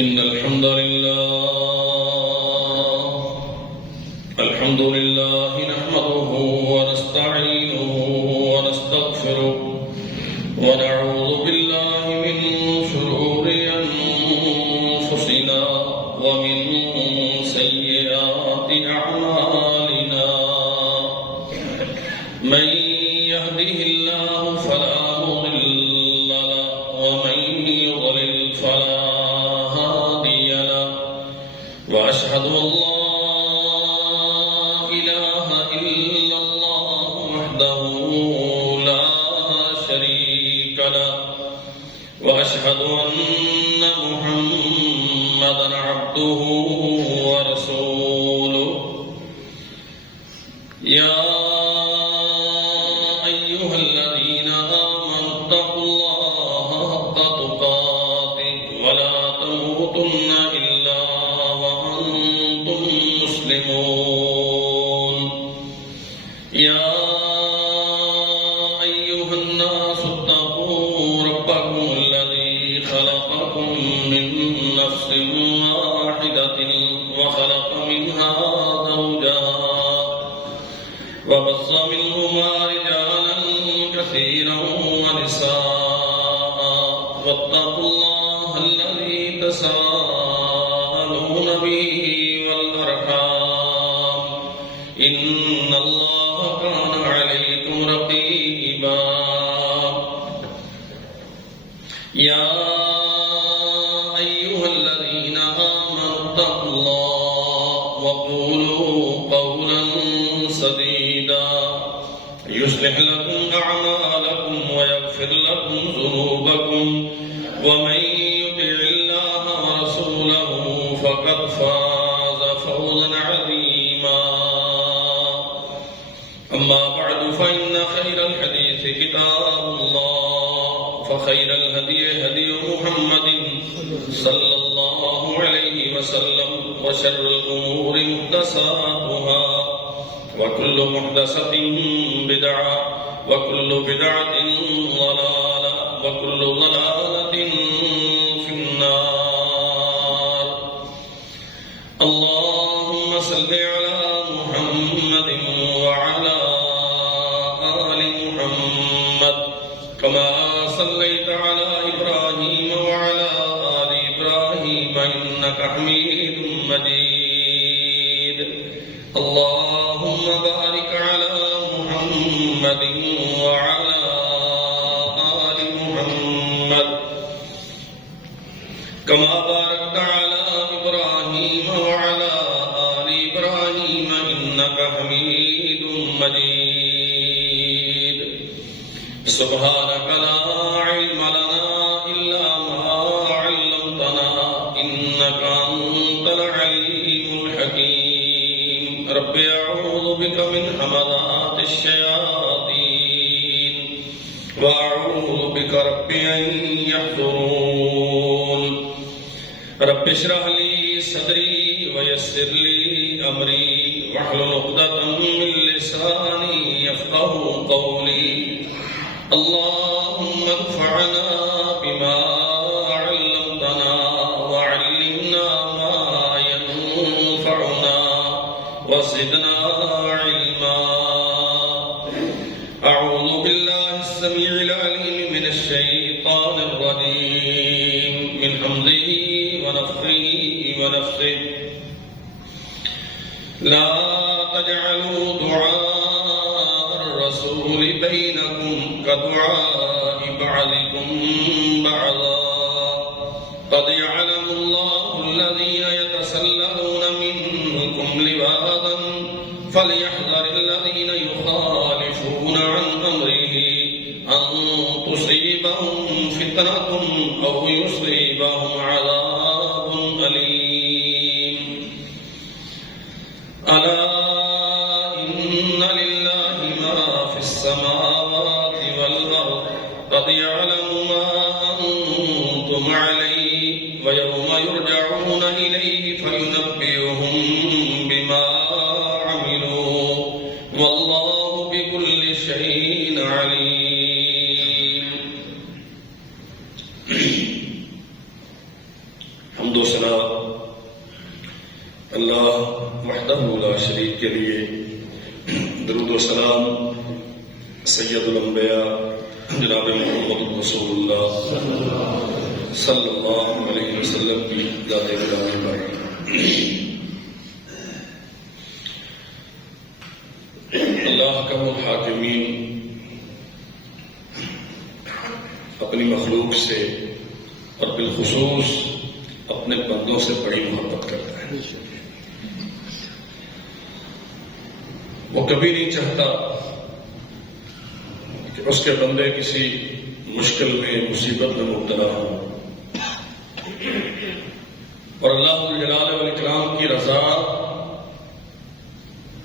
إن الحمد لله نحمده ونستعينه ونستغفره ونعوذ بالله من شرور أنفسنا ومن سيئات أعمالنا من يهده الله فلا مضل له ومن يضلل فلا هادي له وأشهد أن لا إله إلا الله وحده لا شريك له وأشهد أن محمدا عبده ورسوله يا أيها الذين آمنوا اتقوا الله حق تقاته ولا تموتن إلا وأنتم مسلمون يا أيها الناس اتقوا ربكم الذي خلقكم من نفس واحدة وخلق منها زوجها وبث منهما رجالا كثيرا ونساء واتقوا الله الذي تساءلون به والأرحام إن الله كان عليكم رقيبا يا أيها الذين آمنوا اتقوا الله وقولوا قولا سديدا يصلح لكم أعمالكم ويغفر لكم ذنوبكم ومن يطع الله ورسوله فقد فاز فوزا عظيما أما بعد فإن خير الحديث كتاب الله وخير الهدي هدي محمد صلى الله عليه وسلم وشر الأمور محدثاتها وكل محدثة بدعة وكل بدعة ضلالة وكل ضلالة في النار اللهم صل على محمد وعلى آل محمد كما صليت على إبراهيم وعلى آل إبراهيم إنك حميد مجيد اللهم بارك على محمد وعلى آل محمد كما باركت على إبراهيم وعلى آل إبراهيم إنك حميد مجيد سبحانك لا علم لنا إلا ما علمتنا إنك أنت العليم الحكيم رب أعوذ بك من همزات الشياطين وأعوذ بك رب أن يحضرون رب اشرح لي صدري ويسر لي أمري واحلل عقدة من لساني يفقهوا قولي اللهم انفعنا بما علمتنا وعلمنا ما ينفعنا وزدنا علما أعوذ بالله السميع العليم من الشيطان الرجيم من حمده ونفخه ونفثه لا تجعلوا دعاء الرسول بينكم كدعاء بعضكم بعضا قد يعلم الله الذين يتسللون منكم لواذا فليحذر الذين يخالفون عن أمره أن تصيبهم فتنة أو يصيبهم عذاب أليم ألا إن لله ما في السماوات والأرض قد يعلم ما أنتم عليه ويوم يرجعون إليه فينبئهم بما عملوا والله بكل شيء عليم ثنا اللہ وحدہ لا شریک کے لیے، درود و سلام سید الانبیاء جناب محمد رسول اللہ صلی اللہ علیہ وسلم کی ذات گرامی پر۔ اللہ کا الحاکمین اپنی مخلوق سے اور بالخصوص اپنے بندوں سے بڑی محبت کرتا ہے۔ وہ کبھی نہیں چاہتا کہ اس کے بندے کسی مشکل میں، مصیبت میں مبتلا ہوں، اور اللہ الجلال والاکرام کی رضا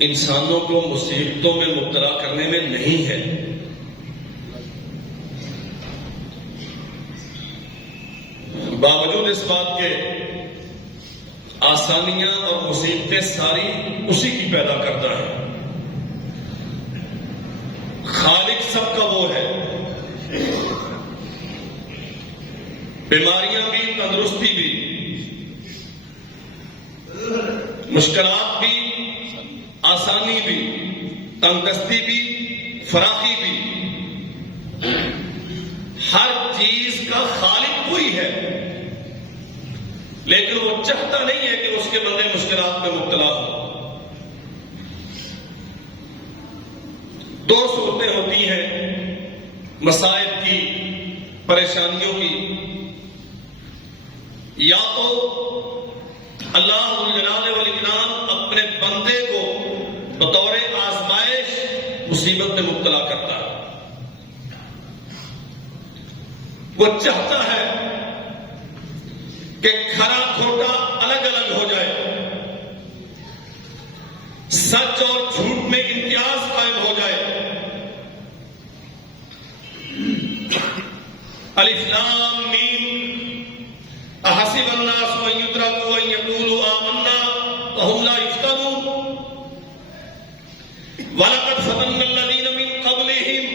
انسانوں کو مصیبتوں میں مبتلا کرنے میں نہیں ہے۔ باوجود اس بات کے آسانیاں اور مصیبتیں ساری اسی کی پیدا کرتا ہے۔ خالق سب کا وہ ہے، بیماریاں بھی، تندرستی بھی، مشکلات بھی، آسانی بھی، تنگدستی بھی، فراخی بھی، ہر چیز کا خالق کوئی ہے، لیکن وہ چاہتا نہیں ہے کہ اس کے بندے مشکلات میں مبتلا ہوں۔ دو صورتیں ہوتی ہیں مصائب کی، پریشانیوں کی، یا تو اللہ الجلال والاکرام اپنے بندے کو بطور آزمائش مصیبت میں مبتلا کرتا ہے۔ وہ چاہتا ہے کہ کھرا کھوٹا الگ الگ ہو جائے، سچ اور جھوٹ میں امتیاز قائم ہو جائے۔ الف لام میم احسب الناس ان يتركوا ان يقولوا آمنا وهم لا يفتنون ولقد فتنا الذين من قبلهم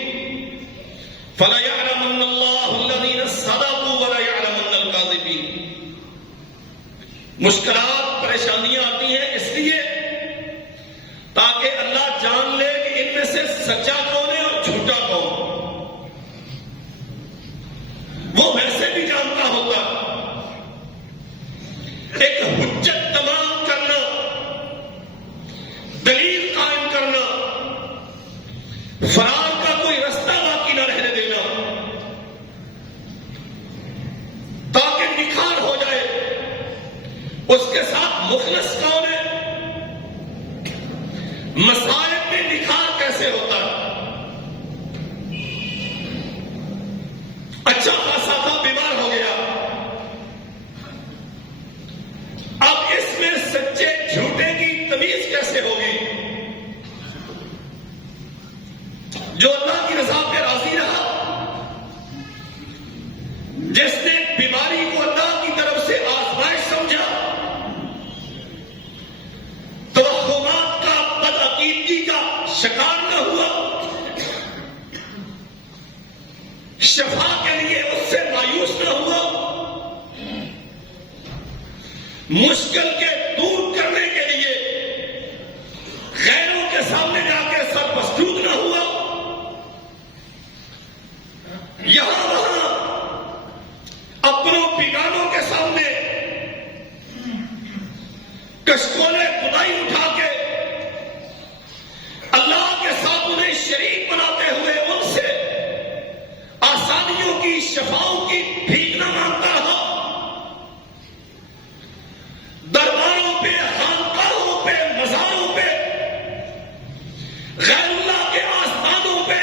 فليعلمن الله الذين صدقوا وليعلمن الكاذبين۔ مشکلات، پریشانیاں آتی ہیں اس لیے تاکہ اللہ جان لے کہ ان میں سے سچا کون ہے اور جھوٹا کون۔ وہ ویسے بھی جانتا ہوگا، ایک حجت تمام کرنا، دلیل قائم کرنا، فرار کا کوئی رستہ باقی نہ رہنے دینا تاکہ نکھار ہو جائے۔ اس کے ساتھ مخلص کون ہے؟ مصائب میں نکھار کیسے ہوتا ہے؟ اچھا خاصا تھا، بیمار ہو گیا، اب اس میں سچے جھوٹے کی تمیز کیسے ہوگی؟ جو اللہ کی رضا پہ راضی رہا، جس نے بیماری کو اللہ کی طرف سے آزمائش سمجھا، توہمات کا، بدعقیدگی کا شکار نہ ہوا، شفا کے لیے اس سے مایوس نہ ہوا، مشکل کے دور کرنے کے لیے غیروں کے سامنے جا کے سر مسجود نہ ہوا، یہاں وہاں اپنوں بیگانوں کے سامنے کشکولے خدائی اٹھا کے اللہ کے ساتھ انہیں شریک بناتے ہوئے ان سے آسانیوں کی، شفاؤں کی بھیک نہ مانگتا رہا، درباروں پہ، خانقاہوں پہ، مزاروں پہ، غیر اللہ کے آستانوں پہ،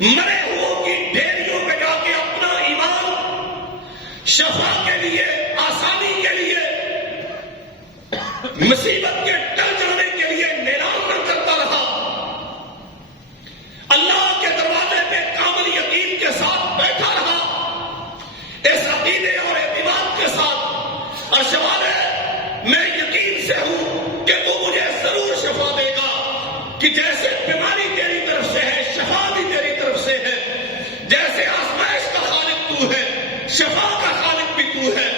مرے ہو کی ڈھیریوں پہ جا کے اپنا ایمان شفا کے لیے، آسانی کے لیے، مصیبت کے ٹل جانے کے لیے نیلام نہ کرتا رہا، اللہ کے دروازے پہ کامل یقین کے ساتھ بیٹھا رہا، اس عقیدے اور اعتماد کے ساتھ، ارشاد ہے میں یقین سے ہوں کہ تو مجھے ضرور شفا دے گا، کہ جیسے بیماری تیری طرف سے ہے، شفا بھی تیری طرف سے ہے، جیسے آزمائش کا خالق تو ہے، شفا کا خالق بھی تو ہے،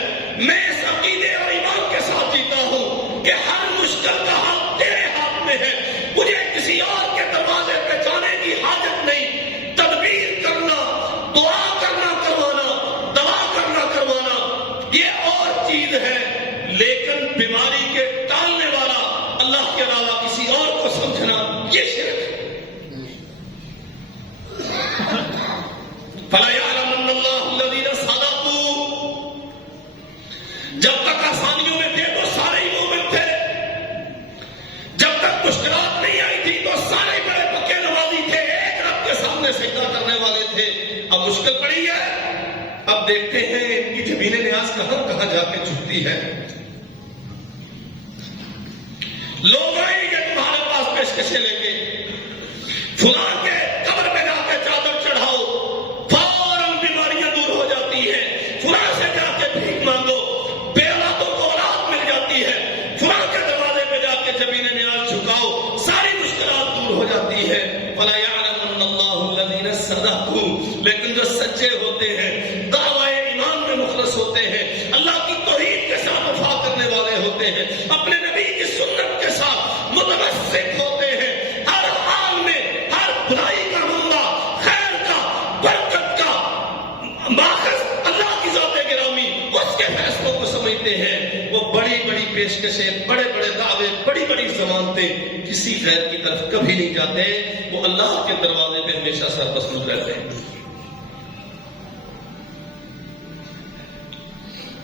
مشکل کا حل تیرے ہاتھ میں ہے، مجھے کسی اور کے دروازے پہ جانے کی حاجت نہیں، تدبیر کرنا، دعا کرنا کروانا، دوا کرنا کروانا یہ اور چیز ہے، لیکن بیماری کے ٹالنے والا اللہ کے علاوہ کسی اور کو سمجھنا یہ شرک ہے۔ فَلَا يَعْلَمَنَّ اللَّهُ الَّذِينَ صَدَقُوا، جب تک آسانیوں میں تھے تو سارے ہی مومن تھے، جب تک مشکلات نہیں آئی تھی تو سارے بڑے پکے نمازی تھے، ایک رب کے سامنے سجدہ کرنے والے تھے۔ اب مشکل پڑی ہے، اب دیکھتے ہیں ان کی جبین نیاز کہاں کہاں جا کے چھپتی ہے۔ لوگ آئیں گے تمہارے پاس پیشکشیں لے کے، فلاں کے قبر پہ جا کے چادر چڑھاؤ، فوراً بیماریاں دور ہو جاتی ہیں، فلاں سے جا کے بھیک مانگو، بے اولادوں کو اولاد مل جاتی ہے، فلاں کے دروازے پہ جا کے زمین نیاز جھکاؤ، ساری مشکلات دور ہو جاتی ہے۔ فَلَا يَعْلَمَنَّ اللَّهُ الَّذِينَ صَدَقُوا، لیکن جو سچے ہوتے ہیں، دعویٰ ایمان میں مخلص ہوتے ہیں، اللہ کی توحید کے ساتھ وفا کرنے والے ہوتے ہیں، اپنے نبی کی سنت کے ساتھ متمسک ہوتے ہیں، ہر حال میں ہر برائی کا منبع، خیر کا، برکت کا ماخذ اللہ کی ذات گرامی، اس کے فیصلوں کو سمجھتے ہیں۔ وہ بڑی بڑی پیشکشیں، بڑے بڑے دعوے، بڑی بڑی ضمانتیں کسی غیر کی طرف کبھی نہیں جاتے، وہ اللہ کے دروازے پہ ہمیشہ سرپسند رہتے ہیں۔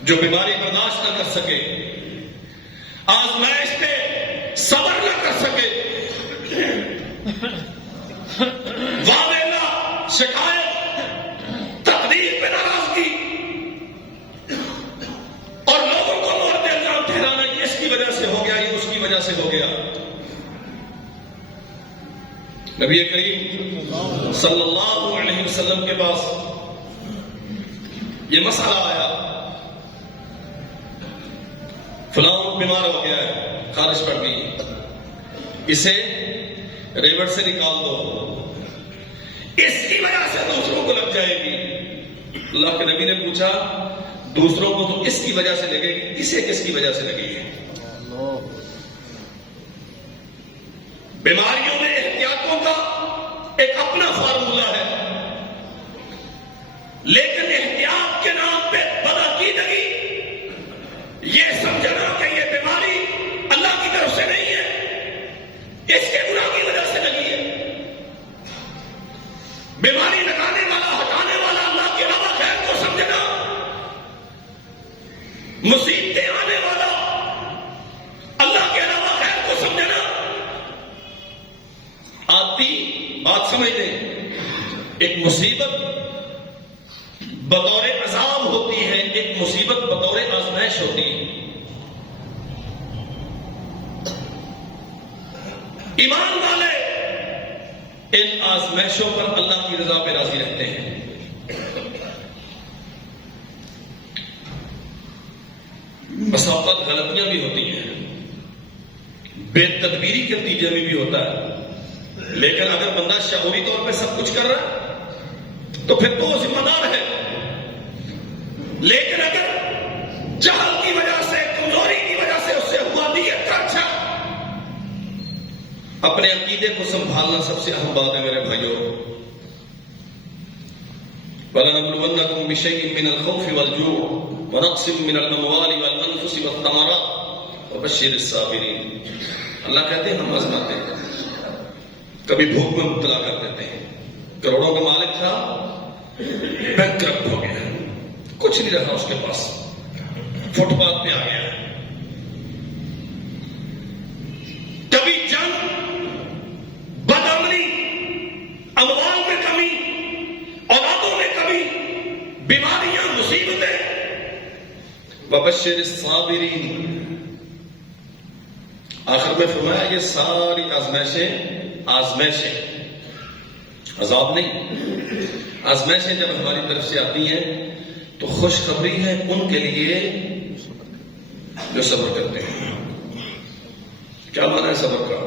جو بیماری برداشت نہ کر سکے، آزمائش پہ صبر نہ کر سکے، واویلا، شکایت، تقدیر پہ ناراضگی اور لوگوں کو مورد الزام ٹھہرانا، یہ اس کی وجہ سے ہو گیا، یہ اس کی وجہ سے ہو گیا۔ نبی کریم صلی اللہ علیہ وسلم کے پاس یہ مسئلہ آیا، فلاں بیمار ہو گیا ہے، خارش پڑ گئی، اسے ریوڑ سے نکال دو، اس کی وجہ سے دوسروں کو لگ جائے گی۔ اللہ کے نبی نے پوچھا، دوسروں کو تو اس کی وجہ سے لگے گی، اسے کس کی وجہ سے لگی ہے؟ بیماریوں میں احتیاطوں کا ایک اپنا فارمولہ ہے، لیکن احتیاط کے نام پہ بدعقیدگی، یہ سمجھنا کہ یہ بیماری اللہ کی طرف سے نہیں ہے، اس کے گناہ کی وجہ سے لگی ہے۔ بیماری لگانے والا، ہٹانے والا اللہ کے علاوہ غیر کو سمجھنا، مصیبتیں آنے والا اللہ کے علاوہ غیر کو سمجھنا، آتی بات سمجھ لیں، ایک مصیبت بطور عذاب ہوتی ہے، ایک مصیبت بطور آزمائش ہوتی ہے۔ ایمان والے ان آزمائشوں پر اللہ کی رضا پہ راضی رہتے ہیں۔ بس اوقات غلطیاں بھی ہوتی ہیں، بے تدبیری کے نتیجے میں بھی ہوتا ہے، لیکن اگر بندہ شعوری طور پہ سب کچھ کر رہا ہے تو پھر تو وہ ذمہ دار ہے، لیکن اگر جہل کی وجہ سے، کمزوری کی وجہ سے اس سے ہوا نیت کا اچھا، اپنے عقیدے کو سنبھالنا سب سے اہم بات ہے میرے بھائیوں۔ وَلَنَبْلُوَنَّكُمْ بِشَيْءٍ مِّنَ الْخَوْفِ وَالْجُوعِ وَنَقْصٍ مِّنَ الْأَمْوَالِ وَالْأَنفُسِ وَالثَّمَرَاتِ وَبَشِّرِ الصَّابِرِينَ۔ اللہ کہتے ہیں ہم آزماتے ہیں، کبھی بھوک میں مبتلا کر دیتے ہیں، کروڑوں کا مالک تھا، بینک کرپٹ ہو گیا، کچھ نہیں رہا اس کے پاس، فٹ پاتھ پہ آ گیا۔ کبھی جنگ، بدامنی، اموال میں کمی، اولادوں میں کمی، بیماریاں، مصیبتیں۔ وبشر الصابرین، آخر میں فرمایا یہ ساری آزمائشیں، عذاب نہیں، آزمائشیں جب ہماری طرف سے آتی ہیں تو خوشخبری ہے ان کے لیے جو صبر کرتے ہیں۔ کیا مانا ہے صبر کا؟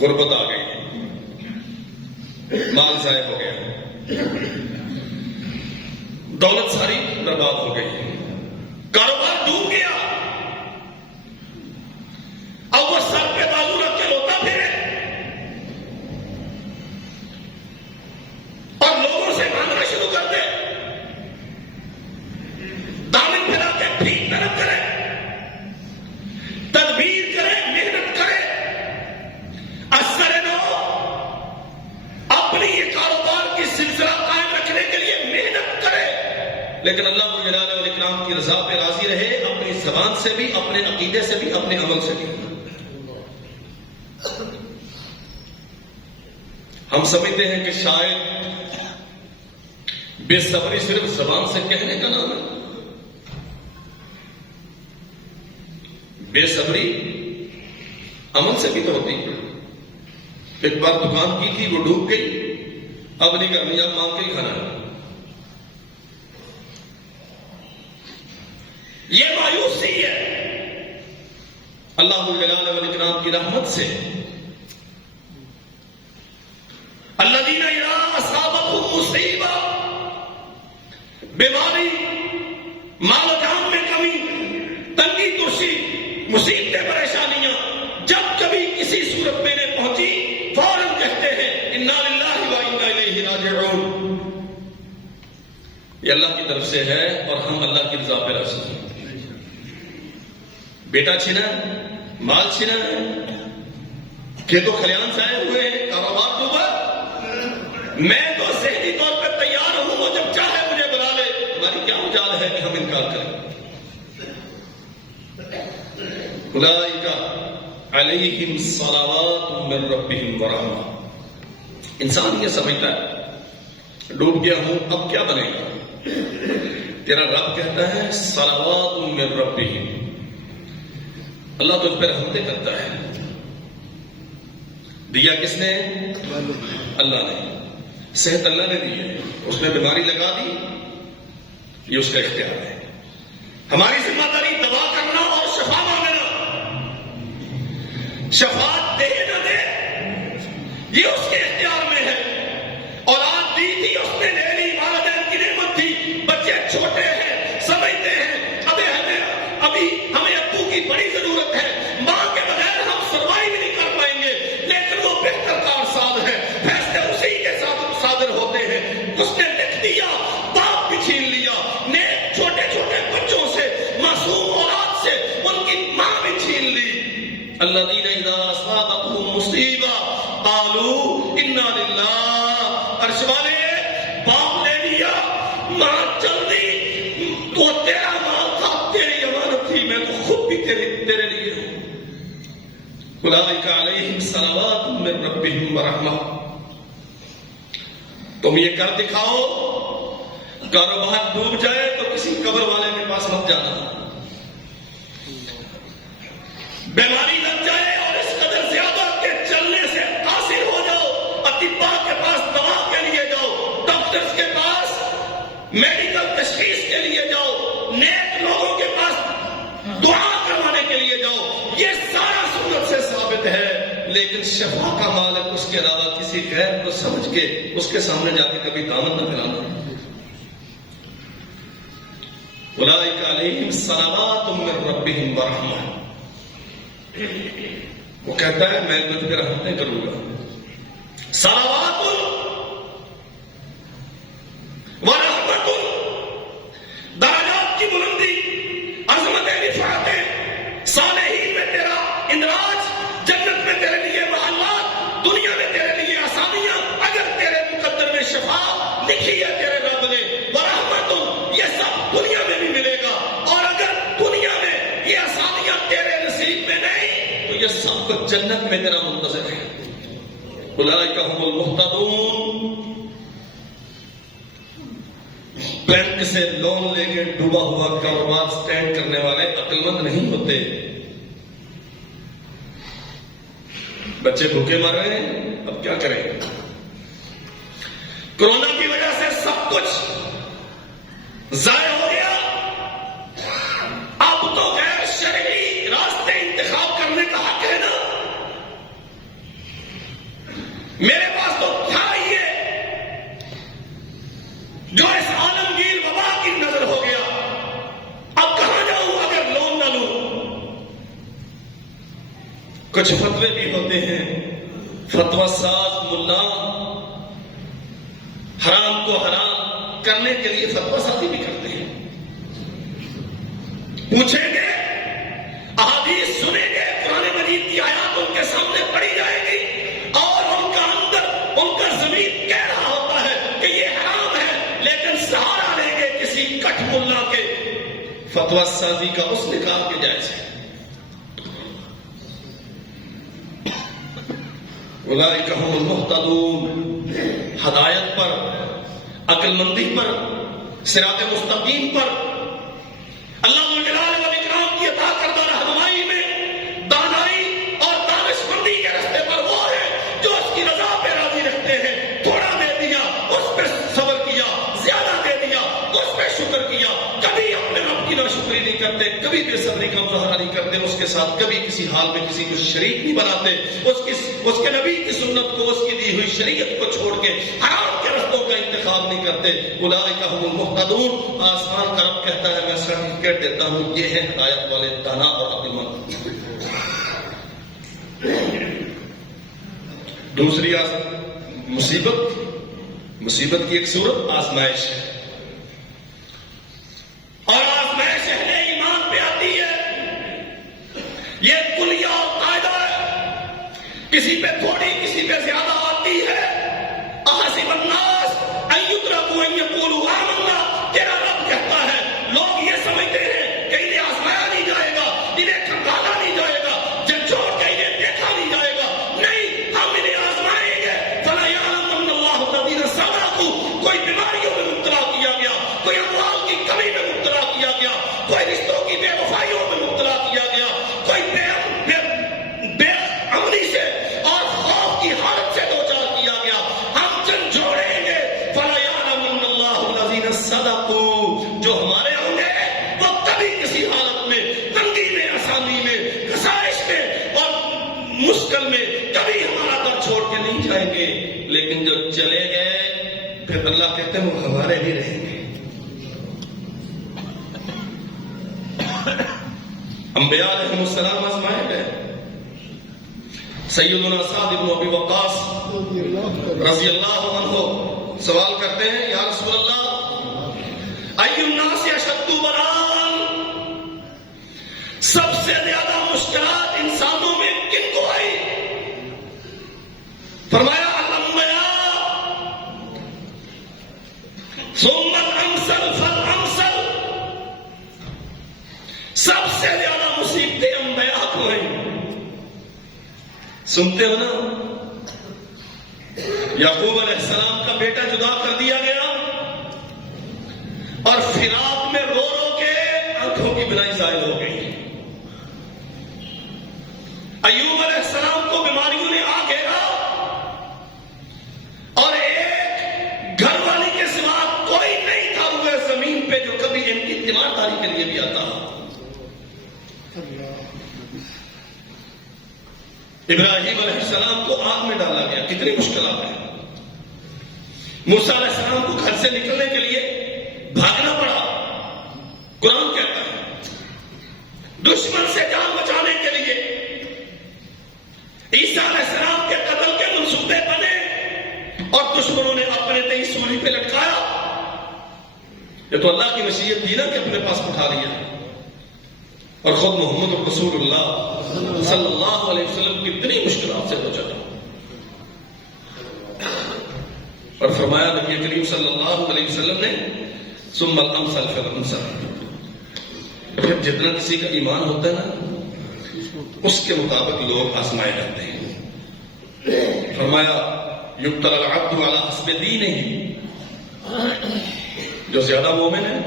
غربت آ گئی، مال ضائع ہو گیا، دولت ساری برباد ہو گئی، کاروبار ڈوب گیا، لیکن اللہ کو جلال و اکرام کی رضا پہ راضی رہے، اپنی زبان سے بھی، اپنے عقیدے سے بھی، اپنے عمل سے بھی۔ ہم سمجھتے ہیں کہ شاید بے صبری صرف زبان سے کہنے کا نام ہے، بے صبری عمل سے بھی تو ہوتی ہے۔ ایک بار دکان کی تھی، وہ ڈوب گئی، اب نہیں کرنی، اب مانگ کے ہی کھانا ہے۔ یہ مایوسی ہے اللہ جلال والاکرام کی رحمت سے۔ الذین اذا اصابتهم مصیبہ، بیماری، مال و جان میں کمی، تنگی ترشی، مصیبتیں، پریشانیاں جب کبھی کسی صورت میں نے پہنچی، فوراً کہتے ہیں انا للہ و انا الیہ راجعون، یہ اللہ کی طرف سے ہے اور ہم اللہ کی رضا پہ راضی ہیں۔ بیٹا چھنا، مال چھنا، کھیتوں کھلیان ضائع ہوئے ہیں، کاروبار ڈوبا، میں تو ذہنی طور پہ تیار ہوں، وہ جب چاہے مجھے بلا لے، ہماری کیا مجال ہے کہ ہم انکار کریں۔ اولئک علیہم صلوات من ربہم ورحمہ۔ انسان یہ سمجھتا ہے ڈوب گیا ہوں، اب کیا بنے گا؟ تیرا رب کہتا ہے صلوات من ربہم، اللہ تجھ پہ رحمتیں کرتا ہے۔ دیا کس نے؟ اللہ نے۔ صحت اللہ نے دی ہے، اس نے بیماری لگا دی، یہ اس کا اختیار ہے۔ ہماری ذمہ داری دوا کرنا اور شفا مانگنا، شفاعت دے نہ دے یہ اس کے اختیار میں ہے۔ اولاد دی تھی اس نے لے لی، والدین کی نعمت تھی، بچے چھوٹے ہیں، سمجھتے ہیں ابھی ہمیں ابو کی بڑی ضرورت ہے، ماں کے بغیر ہم سروائیو نہیں کر پائیں گے، لیکن وہ بہتر کارساز ہے، فیصلے اسی کے ساتھ صادر ہوتے ہیں۔ اس نے لکھ دیا، باپ بھی چھین لیا، نیک چھوٹے چھوٹے بچوں سے، معصوم اولاد سے ان کی ماں بھی چھین لی۔ الذین اذا اصابتهم مصیبہ قالوا انا للہ، عرش والے باپ لے لیا، ماں چل دی، تو تیرا مال تھا، تیری امانت تھی، میں تو خود بھی تیرے لیے ہوں۔ اولئک علیہم صلوات من ربہم ورحمہ۔ تم یہ کر دکھاؤ، کاروبار ڈوب جائے تو کسی قبر والے کے پاس مت جانا، بیماری لگ جائے اور اس قدر زیادہ کہ چلنے سے قاصر ہو جاؤ، اطباء کے پاس دوا کے لیے جاؤ، ڈاکٹرز کے پاس میڈیکل تشخیص کے لیے جاؤ، نیک لوگوں کے پاس دعا کروانے کے لیے جاؤ، یہ سارا سنت سے ثابت ہے۔ لیکن شفا کا مالک اس کے علاوہ کسی غیر کو سمجھ کے اس کے سامنے جا کے کبھی دامن نہ پھیلانا۔ اولئک علیہم صلوات من ربہم ورحمہ، وہ کہتا ہے میں تجھ پہ رحمتیں کروں گا۔ صلوات ورحمت، درجات کی بلندی، عظمت رفعتیں، صالحین میں تیرا اندراج، جنت میں تیرے لیے محلات، دنیا میں تیرے لیے آسانیاں، اگر تیرے مقدر میں شفا لکھی ہے تیرے رب نے، ورحمت، یہ سب دنیا میں بھی ملے گا، اور اگر دنیا میں یہ آسانیاں تیرے نصیب میں نہیں تو یہ سب کچھ جنت میں تیرا منتظر ہے۔ اولئک ھم المہتدون۔ بینک سے لون لے کے ڈوبا ہوا کاروبار سٹینڈ کرنے والے عقل مند نہیں ہوتے۔ بچے بھوکے مر رہے ہیں، اب کیا کریں؟ کورونا کی وجہ سے سب کچھ ضائع ہو گیا، اب تو غیر شرعی راستے انتخاب کرنے کا حق ہے نا۔ میرے پاس تو تھا یہ جو اس عالمگیر وبا کی نظر ہو گیا، اب کہاں جاؤں اگر لون نہ لوں؟ کچھ فتوے بھی ہوتے ہیں، فتویٰ ساز ملا حرام کو حرام کرنے کے لیے فتویٰ سازی بھی کرتے ہیں۔ پوچھیں گے، احادیث سنیں گے، قرآن مجید کی آیات ان کے سامنے پڑھی جائے گی، اور ان کا اندر، ان کا ضمیر کہہ رہا ہوتا ہے کہ یہ حرام ہے، لیکن سہارا لیں گے کسی کٹھ فتویٰ سازی کا اس نے کہا کہ جائز ہے. اولئک هم المہتدون، ہدایت پر، عقل مندی پر، صراط مستقیم پر، اللہ ذوالجلال والاکرام کی عطا کردہ رہنمائی میں، دانائی اور دانش مندی کے راستے پر وہ ہے جو اس کی رضا پہ راضی رکھتے ہیں. تھوڑا دے دیا اس پہ صبر کیا، زیادہ دے دیا اس پہ شکر کیا، کبھی اپنے رب کی ناشکری نہیں کرتے، کبھی بے صبری کا مظاہرہ نہیں کرتے، اس کے ساتھ کبھی کسی حال میں کسی کو شریک نہیں بناتے، اس کے نبی کی سنت کو، اس کی دی ہوئی شریعت کو چھوڑ کے حرام کے رستوں کا انتخاب نہیں کرتے. اولئک هم المہتدون. آسمان کا رب کہتا ہے میں سرٹیفکیٹ دیتا ہوں، یہ ہے ہدایت والے، دانا اور عقل مند. دوسری مصیبت کی ایک صورت آزمائش ہے، اور آزمائش اہل ایمان پہ آتی ہے. یہ کلیہ اور قاعدہ ہے، کسی پہ تھوڑی کسی پہ زیادہ آتی ہے. احسب الناس ان یترکوا ان یقولوا آمنا. تیرا رب کہتا ہے لوگ یہ سمجھتے ہیں کہ انہیں آزمایا نہیں جائے گا، انہیں کھنگالا نہیں جائے گا، جھنجھوڑ کے انہیں دیکھا نہیں جائے گا. نہیں، ہم انہیں آزمائیں گے. فلا یعلمن اللہ الذین صدقوا. کوئی بیماریوں میں مبتلا کیا گیا، کوئی اموال کی کمی میں مبتلا کیا گیا، کوئی رشتوں کی بے وفائیوں میں مبتلا کیا گیا، کوئی بے امنی سے اور خوف کی حالت سے دوچار کیا گیا، ہم جھنجھوڑیں گے. فلا یعلمن اللہ الذین صدقوا. جو ہمارے ہوں گے وہ کبھی کسی حالت میں، تنگی میں، آسانی میں، کسائش میں اور مشکل میں کبھی ہمارا در چھوڑ کے نہیں جائیں گے. لیکن جو چلے گئے پھر اللہ کہتے ہیں وہ ہمارے بھی رہیں گے. انبیاء علیہ السلام آزمائے گئے. سیدنا سعد بن ابی وقاص رضی اللہ عنہ سوال کرتے ہیں یا رسول اللہ ای الناس اشد بلاء. سب سے زیادہ مشکلات انسانوں میں کن کو آئی؟ فرمایا الانبیاء ثم الامثل فالامثل. سب سے زیادہ مصیبتیں انبیاء کو ہیں. سنتے ہو نا، یعقوب علیہ السلام کا بیٹا جدا کر دیا گیا اور فراق میں رو رو کے آنکھوں کی بینائی زائل ہو گئی. ایوب علیہ السلام کو بیماریوں نے آ گھیرا اور ایک گھر والی کے سوا کوئی نہیں تھا ہوئے زمین پہ جو کبھی ان کی تیمارداری کے لیے بھی آتا. ابراہیم علیہ السلام کو آگ میں ڈالا گیا، کتنی مشکلات ہیں. موسیٰ علیہ السلام کو گھر سے نکلنے کے لیے بھاگنا پڑا. قرآن کہتا ہے دشمن سے جان بچانے کے لیے عیسیٰ علیہ السلام کے قتل کے منصوبے بنے اور دشمنوں نے اپنے تئی سولی پہ لٹکایا. یہ تو اللہ کی مشیت تھی نا کہ اپنے پاس اٹھا لیا. اور خود محمد رسول اللہ صلی اللہ علیہ وسلم کتنی مشکلات سے بچا اور فرمایا نبی کریم صلی اللہ علیہ وسلم نے ثم الامثل فالامثل. پھر جتنا کسی کا ایمان ہوتا ہے نا اس کے مطابق لوگ آزمائے جاتے ہیں. فرمایا یبتلی العبد علی حسب دینہ. جو زیادہ مومن ہے،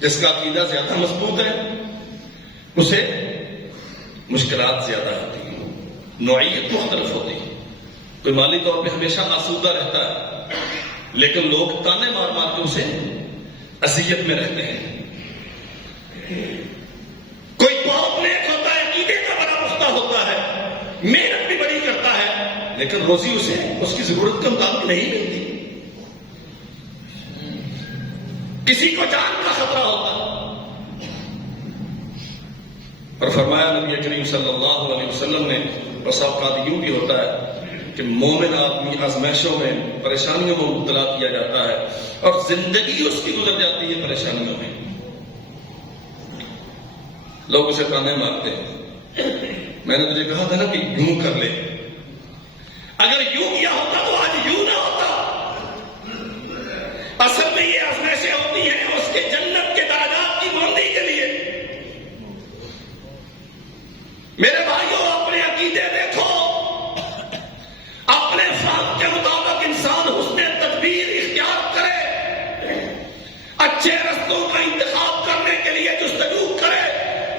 جس کا عقیدہ زیادہ مضبوط ہے، اسے مشکلات زیادہ آتی ہیں، نوعیت مختلف ہوتی ہے. کوئی مالی طور پہ ہمیشہ آسودہ رہتا ہے لیکن لوگ تانے مار مار کے اسے اذیت میں رہتے ہیں. کوئی بہت نیک ہوتا ہے، عقیدے کا بڑا پختہ ہوتا ہے، محنت بھی بڑی کرتا ہے لیکن روزی اسے اس کی ضرورت کے مطابق نہیں ملتی. کسی کو جان کا خطرہ ہوتا ہے. اور فرمایا نبی کریم صلی اللہ علیہ وسلم نے بس اوقات یوں بھی ہوتا ہے کہ مومن آدمی آزمائشوں میں، پریشانیوں میں مبتلا کیا جاتا ہے اور زندگی اس کی گزر جاتی ہے پریشانیوں میں. لوگ اسے تانے مارتے ہیں. میں نے تجھے کہا تھا نا کہ یوں کر لے، اگر یوں کیا ہوتا تو آج یوں نہ ہوتا. اصل میں یہ آزمائشیں ہوتی ہیں اس کے جنت کے درجات کی بلندی کے رستوں کا انتخاب کرنے کے لیے جستجو کرے،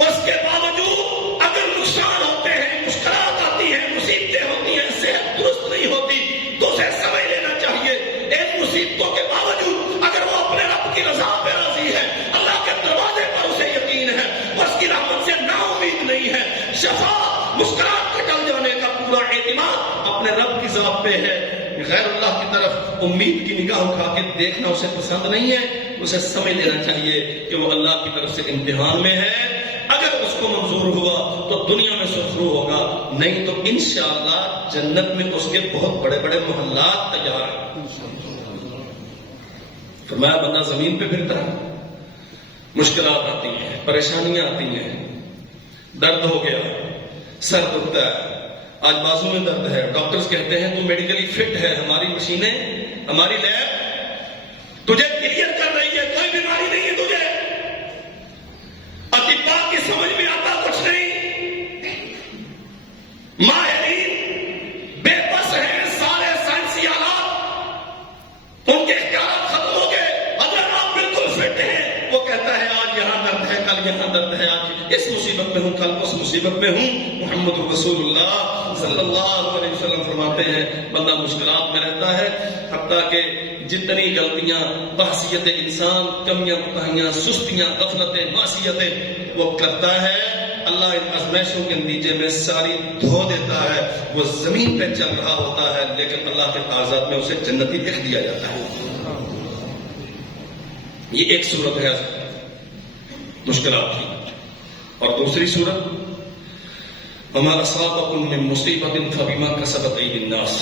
اس کے باوجود اگر نقصان ہوتے ہیں، مشکلات آتی ہیں، مصیبتیں ہوتی ہیں، صحت درست نہیں ہوتی، تو اسے سمجھ لینا چاہیے ان مصیبتوں کے باوجود اگر وہ اپنے رب کی رضا پہ راضی ہے، اللہ کے دروازے پر اسے یقین ہے، اس کی رحمت سے نا امید نہیں ہے، شفا مشکلات کے ٹل جانے کا پورا اعتماد اپنے رب کی ذات پہ ہے۔ غیر اللہ کی طرف امید کی نگاہ اٹھا کے دیکھنا اسے پسند نہیں ہے، اسے سمجھ لینا چاہیے کہ وہ اللہ کی طرف سے امتحان میں ہے، اگر اس کو منظور ہوا تو دنیا میں سرخرو ہوگا، نہیں تو انشاءاللہ جنت میں اس کے بہت بڑے بڑے محلات تیار ہیں۔ فرمایا بندہ زمین پہ پھرتا ہے، مشکلات آتی ہیں، پریشانیاں آتی ہیں، درد ہو گیا، سر دکھتا ہے، آج بازو میں درد ہے، ڈاکٹرز کہتے ہیں تو میڈیکلی فٹ ہے، ہماری مشینیں، ہماری لیب تجھے کلیئر کر رہی ہے، کوئی بیماری نہیں ہے تجھے، اطباء کی سمجھ میں آتا کچھ نہیں، ماہرین بے بس ہیں، سارے سائنسی آلات ان کے اختیارات ختم ہو گئے، اگر آپ بالکل فٹ ہیں، وہ کہتا ہے آج یہاں درد ہے، کل یہاں درد ہے، آج اس مصیبت میں ہوں، کل اس مصیبت میں ہوں۔ محمد رسول اللہ صلی اللہ علیہ وسلم فرماتے ہیں بندہ مشکلات میں رہتا ہے، حتیٰ کہ جتنی غلطیاں بحثیت انسان، کمیاں کوتاہیاں، سستیاں، غفلتیں، معصیتیں وہ کرتا ہے، اللہ ان آزمائشوں کے نتیجے میں ساری دھو دیتا ہے، وہ زمین پہ چل رہا ہوتا ہے لیکن اللہ کے کاغذات میں اسے جنتی لکھ دیا جاتا ہے۔ یہ ایک صورت ہے مشکلات کی، اور دوسری صورت وَمَا أَصَابَكُم مِّن مُّصِيبَةٍ فَبِمَا كَسَبَتْ أَيْدِي النَّاسِ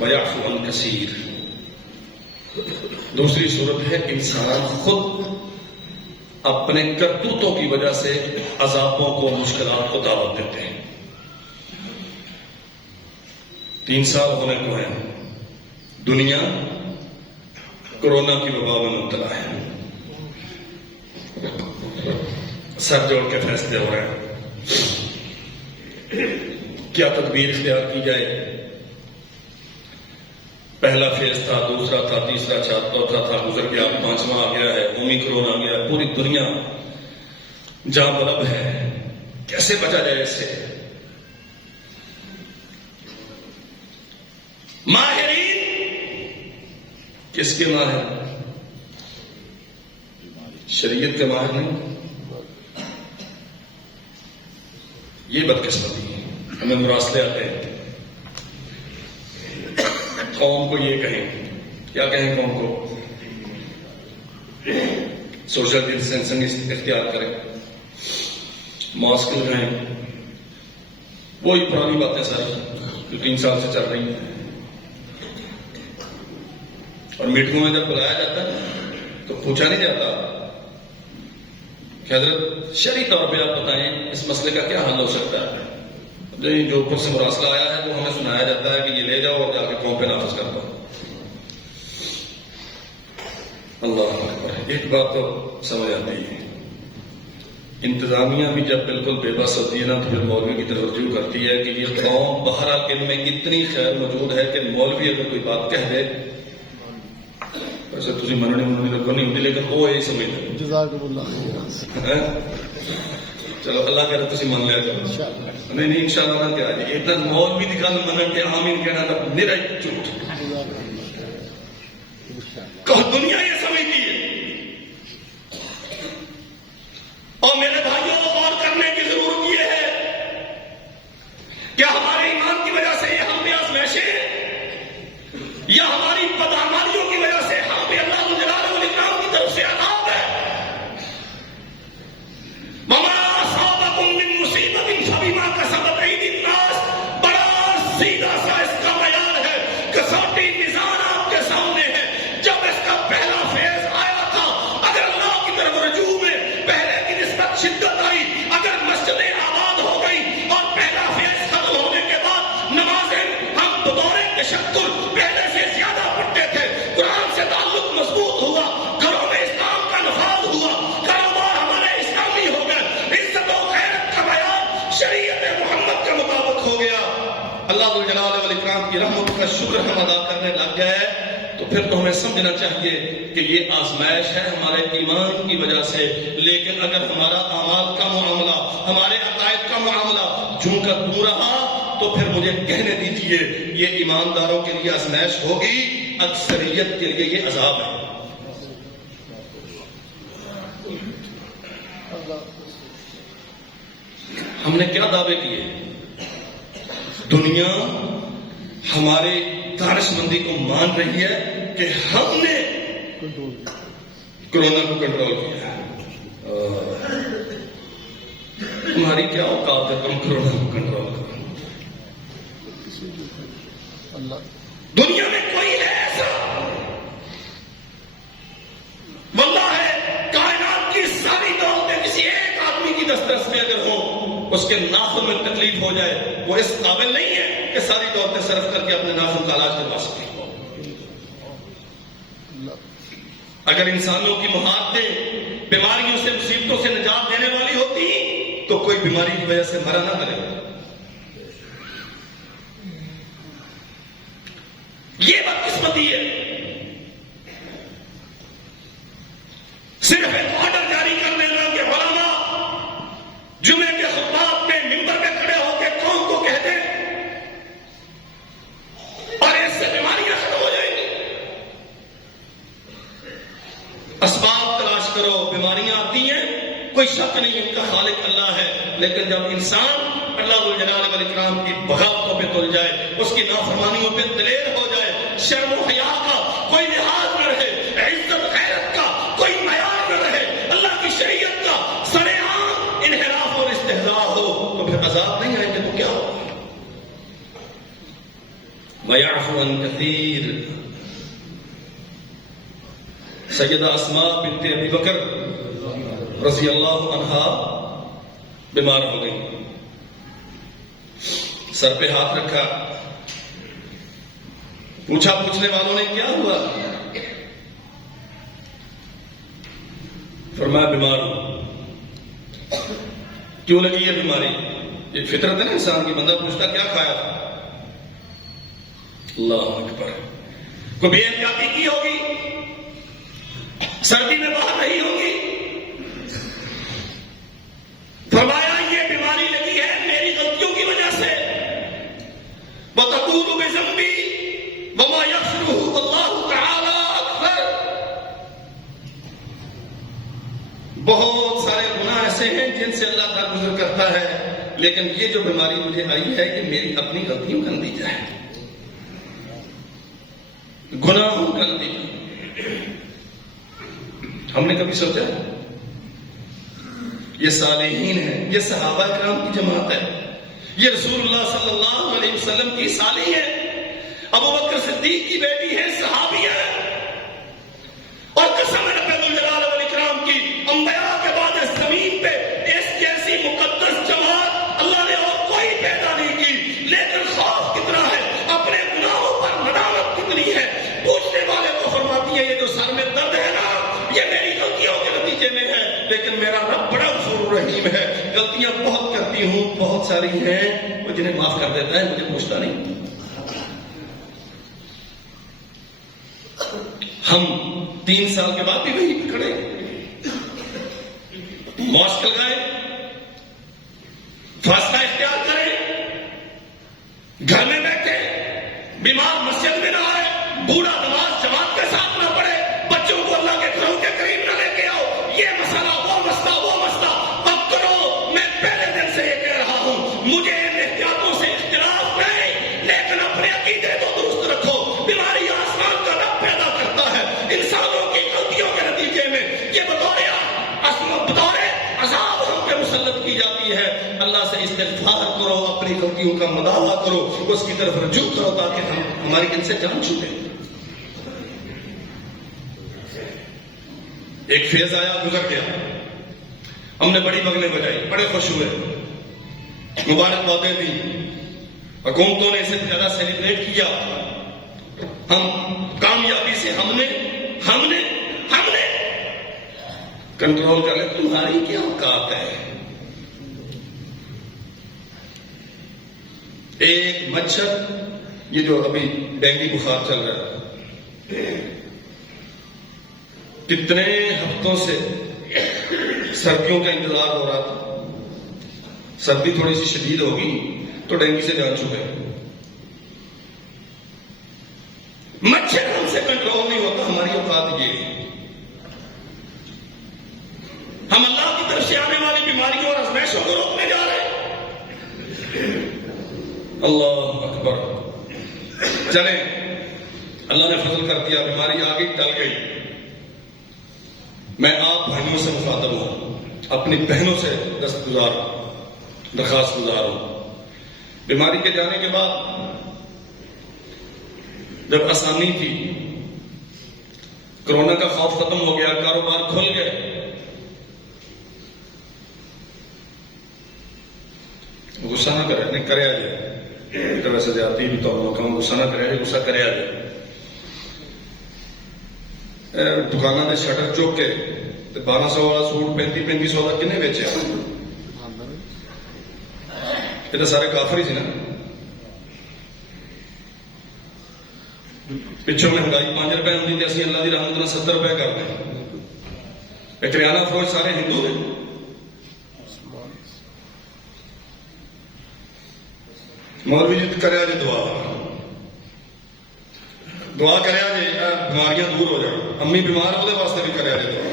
وَيَعْفُو عَن كَثِيرٍ۔ دوسری صورت ہے انسان خود اپنے کرتوتوں کی وجہ سے عذابوں کو، مشکلات کو دعوت دیتے ہیں۔ 3 سال ہونے کو ہیں، دنیا کورونا کی وبا میں مبتلا ہے، سر جوڑ کے فیصلے ہو رہے ہیں کیا تدبیر اختیار کی جائے۔ پہلا فیز تھا، دوسرا تھا، تیسرا تھا، چوتھا تھا، گزر گیا، 5واں آ گیا ہے، اومیکرون آ گیا ہے، پوری دنیا جاں بلب ہے، کیسے بچا جائے اس سے۔ ماہرین کس کے ماہر؟ شریعت کے ماہر نہیں، یہ بدقسمتی ہے، ہمیں مراسلے آتے ہیں، قوم کو یہ کہیں، کیا کہیں قوم کو؟ سوشل ڈسٹینسنگ اختیار کریں، ماسک لگائیں، وہی پرانی باتیں ساری جو 3 سال سے چل رہی ہیں۔ اور میٹنگوں میں جب بلایا جاتا ہے تو پوچھا نہیں جاتا کہ حضرت شرعی طور پہ آپ بتائیں اس مسئلے کا کیا حل ہو سکتا ہے، جو اوپر سے مراسلہ آیا ہے وہ ہمیں سنایا جاتا ہے کہ یہ لے جاؤ اور جا کے قوم پہ نافذ کر دو۔ اللہ اکبر، ایک بات تو سمجھ آتی ہے، انتظامیہ بھی جب بالکل بے بس ہوتی ہے نا تو پھر مولوی کی طرف رجوع کرتی ہے کہ یہ قوم بہرحال ان میں اتنی خیر موجود ہے کہ مولوی اگر کوئی بات کہہ دے، ویسے تھی مننے لگو نہیں ہوتی لیکن وہ یہی سمجھتے جزاکم اللہ، چلو اللہ کہہ رہے تھی من لیا کرو، نہیں انشاءاللہ نہ کیا جی اتنا مولوی کی گل منن کے آمین کہنا تھا میرا جھوٹ، دنیا یہ سمجھتی ہے۔ اور میرے بھائیوں کو غور کرنے کی ضرورت یہ ہے کہ ہمارے ایمان کی وجہ سے یہ ہم پہ آزمائشیں یا ہماری بدعمالیوں کی وجہ سے ہم پہ اللہ جلالہ والاکرام کی طرف سے عذاب ہے۔ وَمَا أَصَابَكُم مِّن مُّصِيبَةٍ فَبِمَا كَسَبَتْ أَيْدِي النَّاسِ، بڑا سیدھا سا اس کا بیان ہے، کسوٹی میزان آپ کے سامنے ہے۔ جب اس کا پہلا فیز آیا تھا، اگر اللہ کی طرف رجوع میں پہلے کی نسبت شدت آئی، اگر مسجدیں آباد ہو گئی اور پہلا فیز ختم ہونے کے بعد نمازیں ہم بطور تشکر پہلے سے زیادہ پڑھتے تھے، قرآن سے تعلق مضبوط ہوا، گھروں میں اسلام کا نفاذ ہوا، کاروبار ہمارے اسلامی ہو گئے، عزت و غیرت کا بیان شریعت محمد کے مطابق ہو گیا، اللہ ذوالجلال والاکرام کی رحمت کا شکر ہم ادا کرنے لگ گئے، تو پھر تو ہمیں سمجھنا چاہیے کہ یہ آزمائش ہے ہمارے ایمان کی وجہ سے. لیکن اگر ہمارا اعمال کا معاملہ، ہمارے عقائد کا معاملہ جوں کا توں رہا تو پھر مجھے کہنے دیجیے یہ ایمانداروں کے لیے آزمائش ہوگی، اکثریت کے لیے یہ عذاب ہے. ہم نے کیا دعوے کیے؟ دنیا ہمارے دانش مندی کو مان رہی ہے کہ ہم نے کورونا کو کنٹرول کیا ہے. تمہاری کیا اوقات ہے تم کورونا کو کنٹرول کرو؟ دنیا میں کوئی ہے ایسا؟ واللہ ہے کائنات کی ساری دولتیں کسی ایک آدمی کی دسترس میں اگر ہو، اس کے ناخن میں تکلیف ہو جائے، وہ اس قابل نہیں ہے کہ ساری دولتیں صرف کر کے اپنے ناخن کا علاج کروا سکے. اگر انسانوں کی مہارتیں بیماریوں سے، مصیبتوں سے نجات دینے والی ہوتی تو کوئی بیماری کی وجہ سے مرا نہ کرے. یہ بدقسمتی ہے. صرف ایک آرڈر جاری کر دینا کہ علماء جمعے کے خطبات میں منبر پہ کھڑے ہو کے قوم کو کہہ دیں اور اس سے بیماریاں ختم ہو جائیں گی. اسباب تلاش کرو، بیماریاں آتی ہیں، کوئی شک نہیں ان کا خالق اللہ ہے. لیکن جب انسان اللہ ذوالجلال والاکرام کی بغاوتوں پہ تل جائے، اس کی نافرمانیوں پہ دلیر ہو جائے، شرم و حیا کا کوئی لحاظ نہ رہے، عزت غیرت کا کوئی معیار نہ رہے، اللہ کی شریعت کا سر عام انحراف اور استہزاء ہو، تو پھر عذاب نہیں آئیں گے تو کیا ہوگا؟ وَيَعْفُو عَنْ كَثِيرٍ. سیدہ اسماء بنت ابی بکر رضی اللہ عنہا بیمار ہو گئی، سر پہ ہاتھ رکھا، پوچھا پوچھنے والوں نے کیا ہوا؟ فرمایا بیمار ہوں. کیوں لگی یہ بیماری؟ یہ فطرت ہے نا انسان کی. بندہ پوچھتا کیا کھایا تھا؟ اللہ اکبر. کوئی بے احتیاطی کی ہوگی، سردی میں باہر رہی ہوگی. فرمایا یہ بیماری لگی ہے میری غلطیوں کی وجہ سے. وَتَقُولُ بِذَنبِي وَمَا يَغْفِرُهُ اللَّهُ تَعَالَى أَكْثَرُ. بہت سارے گناہ ایسے ہیں جن سے اللہ درگزر کرتا ہے، لیکن یہ جو بیماری مجھے آئی ہے یہ میری اپنی غلطیوں کا نتیجہ ہے، گناہوں کا نتیجہ. ہم نے کبھی سوچا یہ صالحین ہیں، یہ صحابہ کرام کی جماعت ہے، یہ رسول اللہ صلی اللہ علیہ وسلم کی صالح ہے، ابو بکر صدیق کی بیٹی ہے، صحابی ہے. اور قسم ہے رب الجلال والاکرام کی، انبیاء کے بعد اس زمین پہ اس جیسی مقدس جماعت اللہ نے اور کوئی پیدا نہیں کی. لیکن خوف کتنا ہے، اپنے گناہوں پر ندامت کتنی ہے. پوچھنے والے کو فرماتی ہے یہ جو سر میں درد ہے نا یہ میری غلطیوں کے نتیجے میں ہے، لیکن میرا رب بڑا غفور رحیم ہے، غلطیاں بہت کرتی ہوں، بہت ساری ہیں، وہ جنہیں معاف کر دیتا ہے، مجھے پوچھتا نہیں. ہم 3 سال کے بعد بھی وہیں پہ کھڑے، ماسک لگائے، فاصلہ اختیار کریں، گھر میں بیٹھے، بیمار مسجد میں نہ آئے، بوڑھا نماز جماعت کے ساتھ نہ پڑھے، بچوں کو اللہ کے گھروں کے قریب نہ لے کے آؤ، یہ مسئلہ وہ مسئلہ اب کرو. میں پہلے دن سے یہ کہہ رہا ہوں، مجھے ان احتیاطوں سے اختلاف نہیں، لیکن اپنے عقیدے کو درست رکھو. بیماری آسمان کا رب پیدا کرتا ہے، انسانوں کی غلطیوں کے نتیجے میں یہ بطور عذاب ہم پہ مسلط کی جاتی ہے. اللہ سے استغفار کرو، اپنی غلطیوں کا مداوع کرو، اس کی طرف رجوع کرو تاکہ ہماری ان سے جان چھوٹے. ایک فیض آیا، گزر گیا، ہم نے بڑی بغلیں بجائی، بڑے خوش ہوئے، مبارکبادیں دی، حکومتوں نے اسے زیادہ سیلیبریٹ کیا. ہم کامیابی سے ہم نے کنٹرول کر لیں. تمہاری کیا اوقات ہے؟ ایک مچھر، یہ جو ابھی ڈینگی بخار چل رہا ہے، کتنے ہفتوں سے سردیوں کا انتظار ہو رہا تھا. سردی تھوڑی سی شدید ہوگی تو ڈینگی سے جان چکے. مچھر ہم سے کنٹرول نہیں ہوتا. ہماری اوقات یہ ہے ہم اللہ کی طرف سے آنے والی بیماریوں اور آزمائشوں کو روکنے جا رہے ہیں. اللہ اکبر. چلیں اللہ نے فضل کر دیا, بیماری آ گئی, ٹل گئی. میں آپ بھائیوں سے مخاطب ہوں, اپنی بہنوں سے درخواست گزار ہوں. بیماری کے جانے کے بعد جب آسانی تھی, کرونا کا خوف ختم ہو گیا, کاروبار کھل گئے, غصہ نہ کرے, نہیں کرے آ جائے تو ویسے زیادتی بھی تو کم, غصہ نہ کرے, غصہ کرے آ جائے. دکانوں نے شٹر چوک کے 1200 والا سوٹ 3500 والا کنے بیچے؟ یہ تو سارے کافر ہی سی نا. پچھوں مہنگائی 5 روپے ہوتی تھی, اسی اللہ کی رحمت نے 70 روپے کر دیں. کریانہ فروش سارے ہندو ہیں. مولوی جی کرے جی دعا کرے جی بیماریاں دور ہو جائیں. امی بیمار ہونے واسطے بھی کرے جی دعا.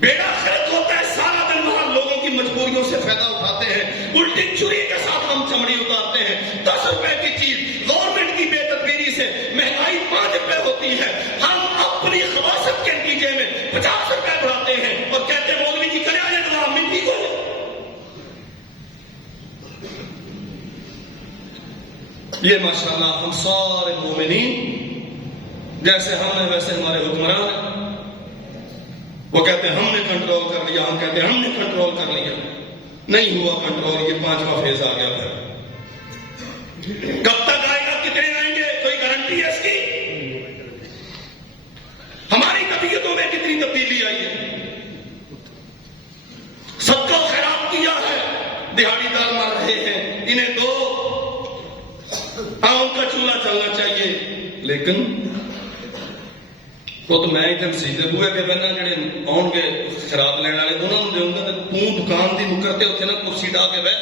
بیڑا خرچ ہوتا ہے سارا دن, وہاں لوگوں کی مجبوریوں سے فائدہ اٹھاتے ہیں. الٹی چھری کے ساتھ ہم چمڑی اتارتے ہیں. 10 روپے کی چیز گورنمنٹ کی بے تدبیری سے مہنگائی 5 روپے ہوتی ہے, ہم اپنی خباثت کے نتیجے میں 50 روپے بڑھاتے ہیں اور کہتے ہیں مولوی جی کرے جی دعا, امی ٹھیک ہو جائے. یہ ماشاءاللہ ہم سارے مومنین جیسے ہم ہیں ویسے ہمارے حکمران ہیں. وہ کہتے ہیں ہم نے کنٹرول کر لیا, ہم کہتے ہیں ہم نے کنٹرول کر لیا. نہیں ہوا کنٹرول, یہ 5واں فیز آ گیا تھا. کب تک آئے گا, کتنے آئیں گے, کوئی گارنٹی ہے اس کی؟ ہماری طبیعتوں میں کتنی تبدیلی آئی ہے. سب کو خیرات کیا ہے, دہاڑی دار مار رہے ہیں, انہیں دو ان کا چولہا چلنا چاہیے. لیکن وہ تو میں اتنے سیدھے بوئے کے بہنا جڑے آن کے شراب لینے والے انہوں نے دوں گا. تو دکان کی نکرتے اتنے نا کرسی ڈا کے بہ,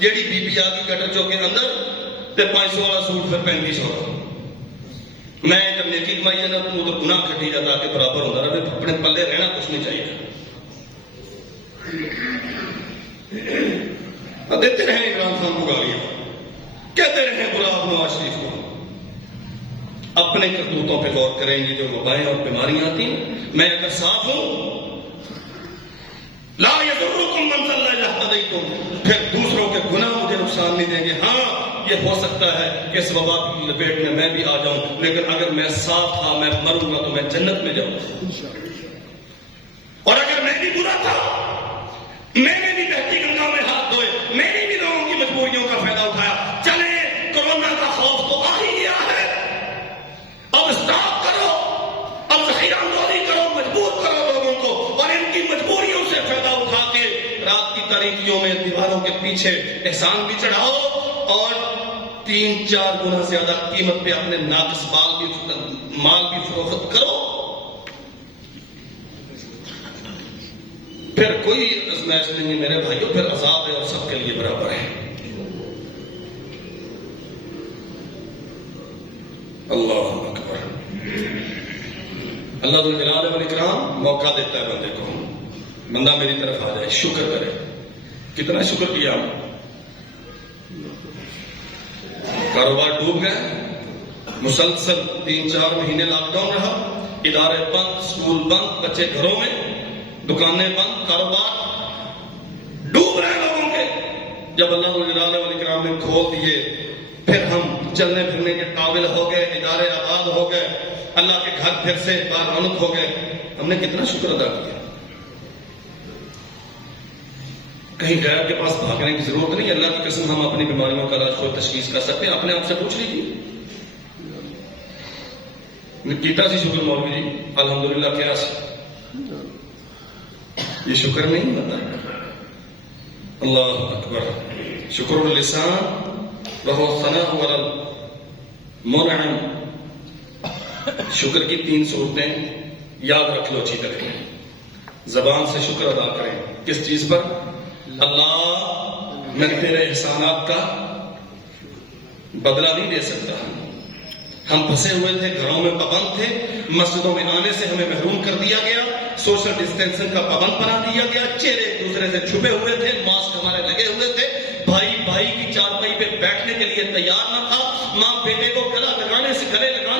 جیڑی بی بی آ گئی گٹر چوک کے اندر تے 500 والا سوٹ پھر 3500. میں ادھر نیکی کمائی ہے نا, تو ادھر گناہ کٹی جاتا کہ برابر ہوتا رہے. اپنے پلے رہنا کچھ نہیں چاہیے. دیتے رہے عمران خان کو گالیاں, کہتے رہے غلام نواز شریف کو. اپنے کرتوتوں پہ غور کریں گے. جو وبائیں اور بیماریاں آتی ہیں, میں اگر صاف ہوں, لا یضرکم من ضل اذا اهتدیتم, پھر دوسروں کے گناہ مجھے نقصان نہیں دیں گے. ہاں یہ ہو سکتا ہے کہ اس وبا کی لپیٹ میں میں بھی آ جاؤں, لیکن اگر میں صاف تھا, میں مروں گا تو میں جنت میں جاؤں. اور اگر میں بھی برا تھا, میں نے بھی بہتی گنگا میں ہاتھ دھوئے, میں نے بھی لوگوں کی مجبوریوں کا فائدہ اٹھایا. چلے کورونا کا خوف تو آ ہی گیا ہے, اب اسٹاپ کرو, اب ذخیرہ اندوزی کرو, مجبور کرو لوگوں کو, اور ان کی مجبوریوں سے فائدہ اٹھا کے رات کی تاریکیوں میں دیواروں کے پیچھے احسان بھی چڑھاؤ, اور 3-4 گنا زیادہ قیمت پہ اپنے ناقص مال بھی فروخت کرو. پھر کوئی ازمائش نہیں ہے میرے بھائیوں, پھر عذاب ہے اور سب کے لیے برابر ہے. اللہ اکبر. اللہ ذو الجلال والاکرام موقع دیتا ہے بندے کو, بندہ میری طرف آ جائے, شکر کرے. کتنا شکر کیا, کاروبار ڈوب گئے, مسلسل 3-4 مہینے لاک ڈاؤن رہا, ادارے بند, اسکول بند, بچے گھروں میں, دکانیں بند, کاروبار ڈوب رہے لوگوں کے. جب اللہ ذو الجلال والاکرام نے کھول دیے, پھر ہم چلنے پھرنے کے قابل ہو گئے, ادارے آباد ہو گئے, اللہ کے گھر پھر سے بارآمد ہو گئے. ہم نے کتنا شکر ادا کیا. کہیں غیر کے پاس بھاگنے کی ضرورت نہیں. اللہ کی قسم ہم اپنی بیماریوں کا علاج خود تشخیص کر سکتے ہیں. اپنے آپ سے پوچھ لیجیے, کیتا سی شکر مولوی جی, الحمدللہ کیا سی, یہ شکر نہیں ہوتا. اللہ اکبر. شکر اللسان وهو الثناء على المنعم شکر کی 3 صورتیں یاد رکھ لو اچھی طرح. زبان سے شکر ادا کریں. کس چیز پر؟ اللہ میں تیرے احسانات کا بدلہ نہیں دے سکتا. ہم پھنسے ہوئے تھے، گھروں میں پابند تھے، مسجدوں میں آنے سے ہمیں محروم کر دیا گیا، سوشل ڈسٹینسنگ کا پابند بنا دیا گیا، چہرے ایک دوسرے سے چھپے ہوئے تھے، ماسک ہمارے لگے ہوئے تھے، بھائی بھائی کی چارپائی پہ بیٹھنے کے لیے تیار نہ تھا، ماں بیٹے کو گلے لگانے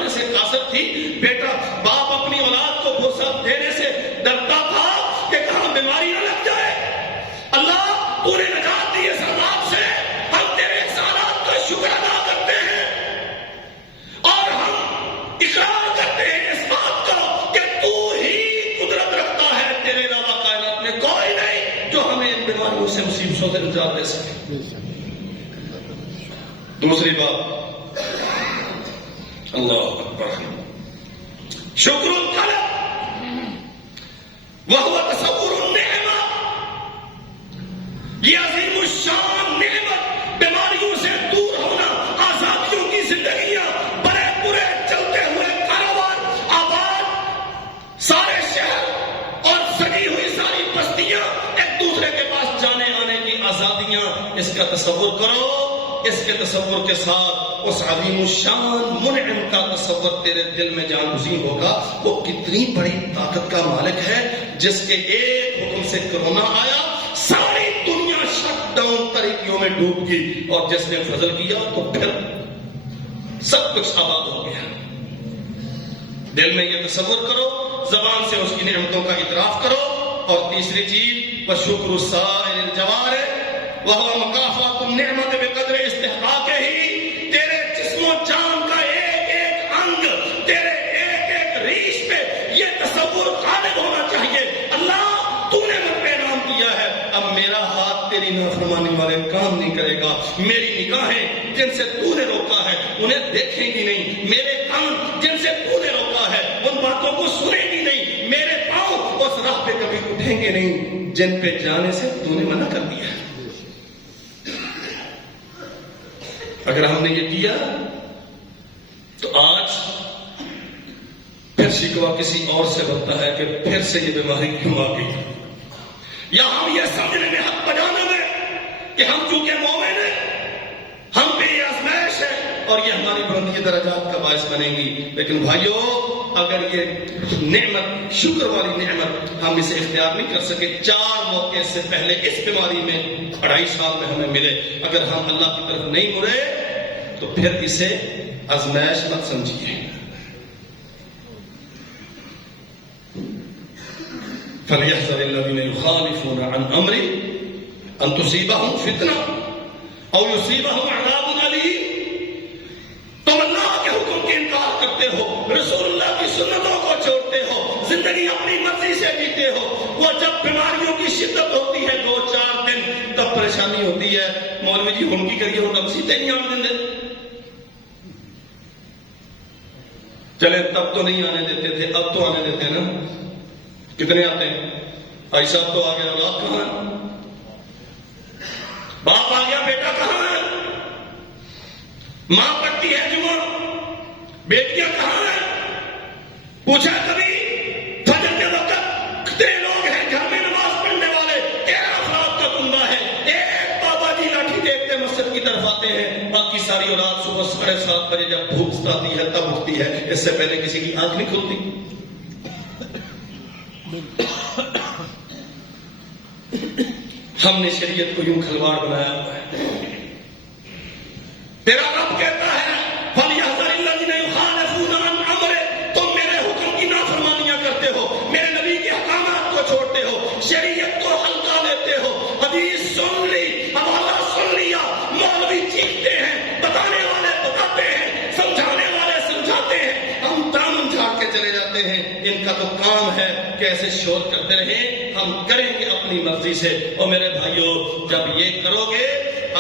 سے قاصر تھی، بیٹا باپ اپنی اولاد کو بوسہ دینے سے ڈرتا تھا کہ کہاں بیماری نہ لگ جائے. اللہ تو نے نجات دی اس عذاب سے. ہم تیرے احسانات کا شکر ادا کرتے ہیں اور ہم اقرار کرتے ہیں اس بات کا کہ تو ہی قدرت رکھتا ہے، تیرے علاوہ کائنات میں کوئی نہیں جو ہمیں ان بیماریوں سے مصیبتوں سے نجات دے سکے. دوسری بات، اللہ اکبر، شکر القلب وہو تصور النعمہ. یہ عظیم الشان نعمت، بیماریوں سے دور ہونا، آزادیوں کی زندگیاں، بڑے پورے چلتے ہوئے کاروبار، آباد سارے شہر اور سجی ہوئی ساری بستیاں، ایک دوسرے کے پاس جانے آنے کی آزادیاں، اس کا تصور کرو. اس کے تصور کے ساتھ اس عظیم الشان منعم کا تصور تیرے دل میں جان گزین ہوگا. وہ کتنی بڑی طاقت کا مالک ہے جس کے ایک حکم سے کرونا آیا، ساری دنیا شٹ ڈاؤن طریقوں میں ڈوب گئی، اور جس نے فضل کیا تو پھر سب کچھ آباد ہو گیا. دل میں یہ تصور کرو، زبان سے اس کی نعمتوں کا اعتراف کرو. اور تیسری چیز، وشکر السائر الجوارح وہو مکافات النعمت بقدر استحقاقہ. تیرے جسم و جان کا ایک ایک انگ، تیرے ایک ایک ریش پہ یہ تصور غالب ہونا چاہیے، اللہ تو نے مجھ پہ انعام کیا ہے، اب میرا ہاتھ تیری نافرمانی والے کام نہیں کرے گا، میری نگاہیں جن سے تو نے روکا ہے انہیں دیکھیں گی نہیں، میرے کان جن سے تو نے روکا ہے ان باتوں کو سنیں گی نہیں، میرے پاؤں اس راہ پہ کبھی اٹھیں گے نہیں جن پہ جانے سے تو نے منع کر دیا ہے. اگر ہم نے یہ کیا تو آج پھر شکوہ کسی اور سے بنتا ہے کہ پھر سے یہ بیماری کیوں آ گئی، یا ہم یہ سمجھنے میں حق بجانے میں کہ ہم چونکہ مومن ہیں، ہم پہ یہ آزمائش ہے اور یہ ہماری بلندی درجات کا باعث بنے گی. لیکن بھائیو، اگر یہ نعمت، شکر والی نعمت ہم اسے اختیار نہیں کر سکے، 4 موقع سے پہلے اس بیماری میں 2.5 سال میں ہمیں ملے، اگر ہم اللہ کی طرف نہیں مڑے تو پھر اسے آزمائش مت سمجھیے. فَلْيَحْذَرِ الَّذِينَ يُخَالِفُونَ عَنْ أَمْرِهِ أَنْ تُصِيبَهُمْ فِتْنَةٌ أَوْ يُصِيبَهُمْ عَذَابٌ أَلِيمٌ. تم اللہ کے حکم کی انکار کرتے ہو، رسول اللہ کی سنتوں کو چھوڑتے ہو، زندگی اپنی مرضی سے جیتے ہو. وہ جب بیماریوں کی شدت ہوتی ہے 2-4 دن، تب پریشانی ہوتی ہے، مولوی جی ہم کی کریے، وہ کب سیتے نہیں آنے دیں. چلے تب تو نہیں آنے دیتے تھے، اب تو آنے دیتے ہیں نا. کتنے آتے ہیں؟ بھائی صاحب تو آ گیا، اولاد کہاں ہے؟ باپ آ گیا، بیٹا کہاں ہے؟ ماں پڑتی ہے جمعہ، بیٹیاں کہاں ہیں؟ پوچھا کبھی؟ فجر کے وقت کتنے لوگ ہیں گھر میں نماز پڑھنے والے؟ 13 افراد کا کنبہ ہے، ایک بابا جی لاٹھی دیکھتے مسجد کی طرف آتے ہیں، باقی ساری اولاد صبح 7:30 بجے جب بھوک ستاتی ہے تب اٹھتی ہے، اس سے پہلے کسی کی آنکھ نہیں کھلتی. ہم نے شریعت کو یوں کھلواڑ بنایا ہوا ہے. تیرا رب کہتا ہے فَلْيَحْذَرِ الَّذِينَ يُخَالِفُونَ عَنْ أَمْرِهِ. تم میرے حکم کی نافرمانیاں کرتے ہو، میرے نبی کے احکامات کو چھوڑتے ہو، شریعت کو ہلکا لیتے ہو. حدیث سن لی، حوالہ سن لیا، مولوی چیختے ہیں، بتانے والے بتاتے ہیں، سمجھانے والے سمجھاتے ہیں، ہم دامن جھاڑ کے چلے جاتے ہیں. ان کا تو کام ہے کہ ایسے شور کرتے رہیں، ہم کریں گے اپنی مرضی سے. اور میرے بھائیو، جب یہ کرو گے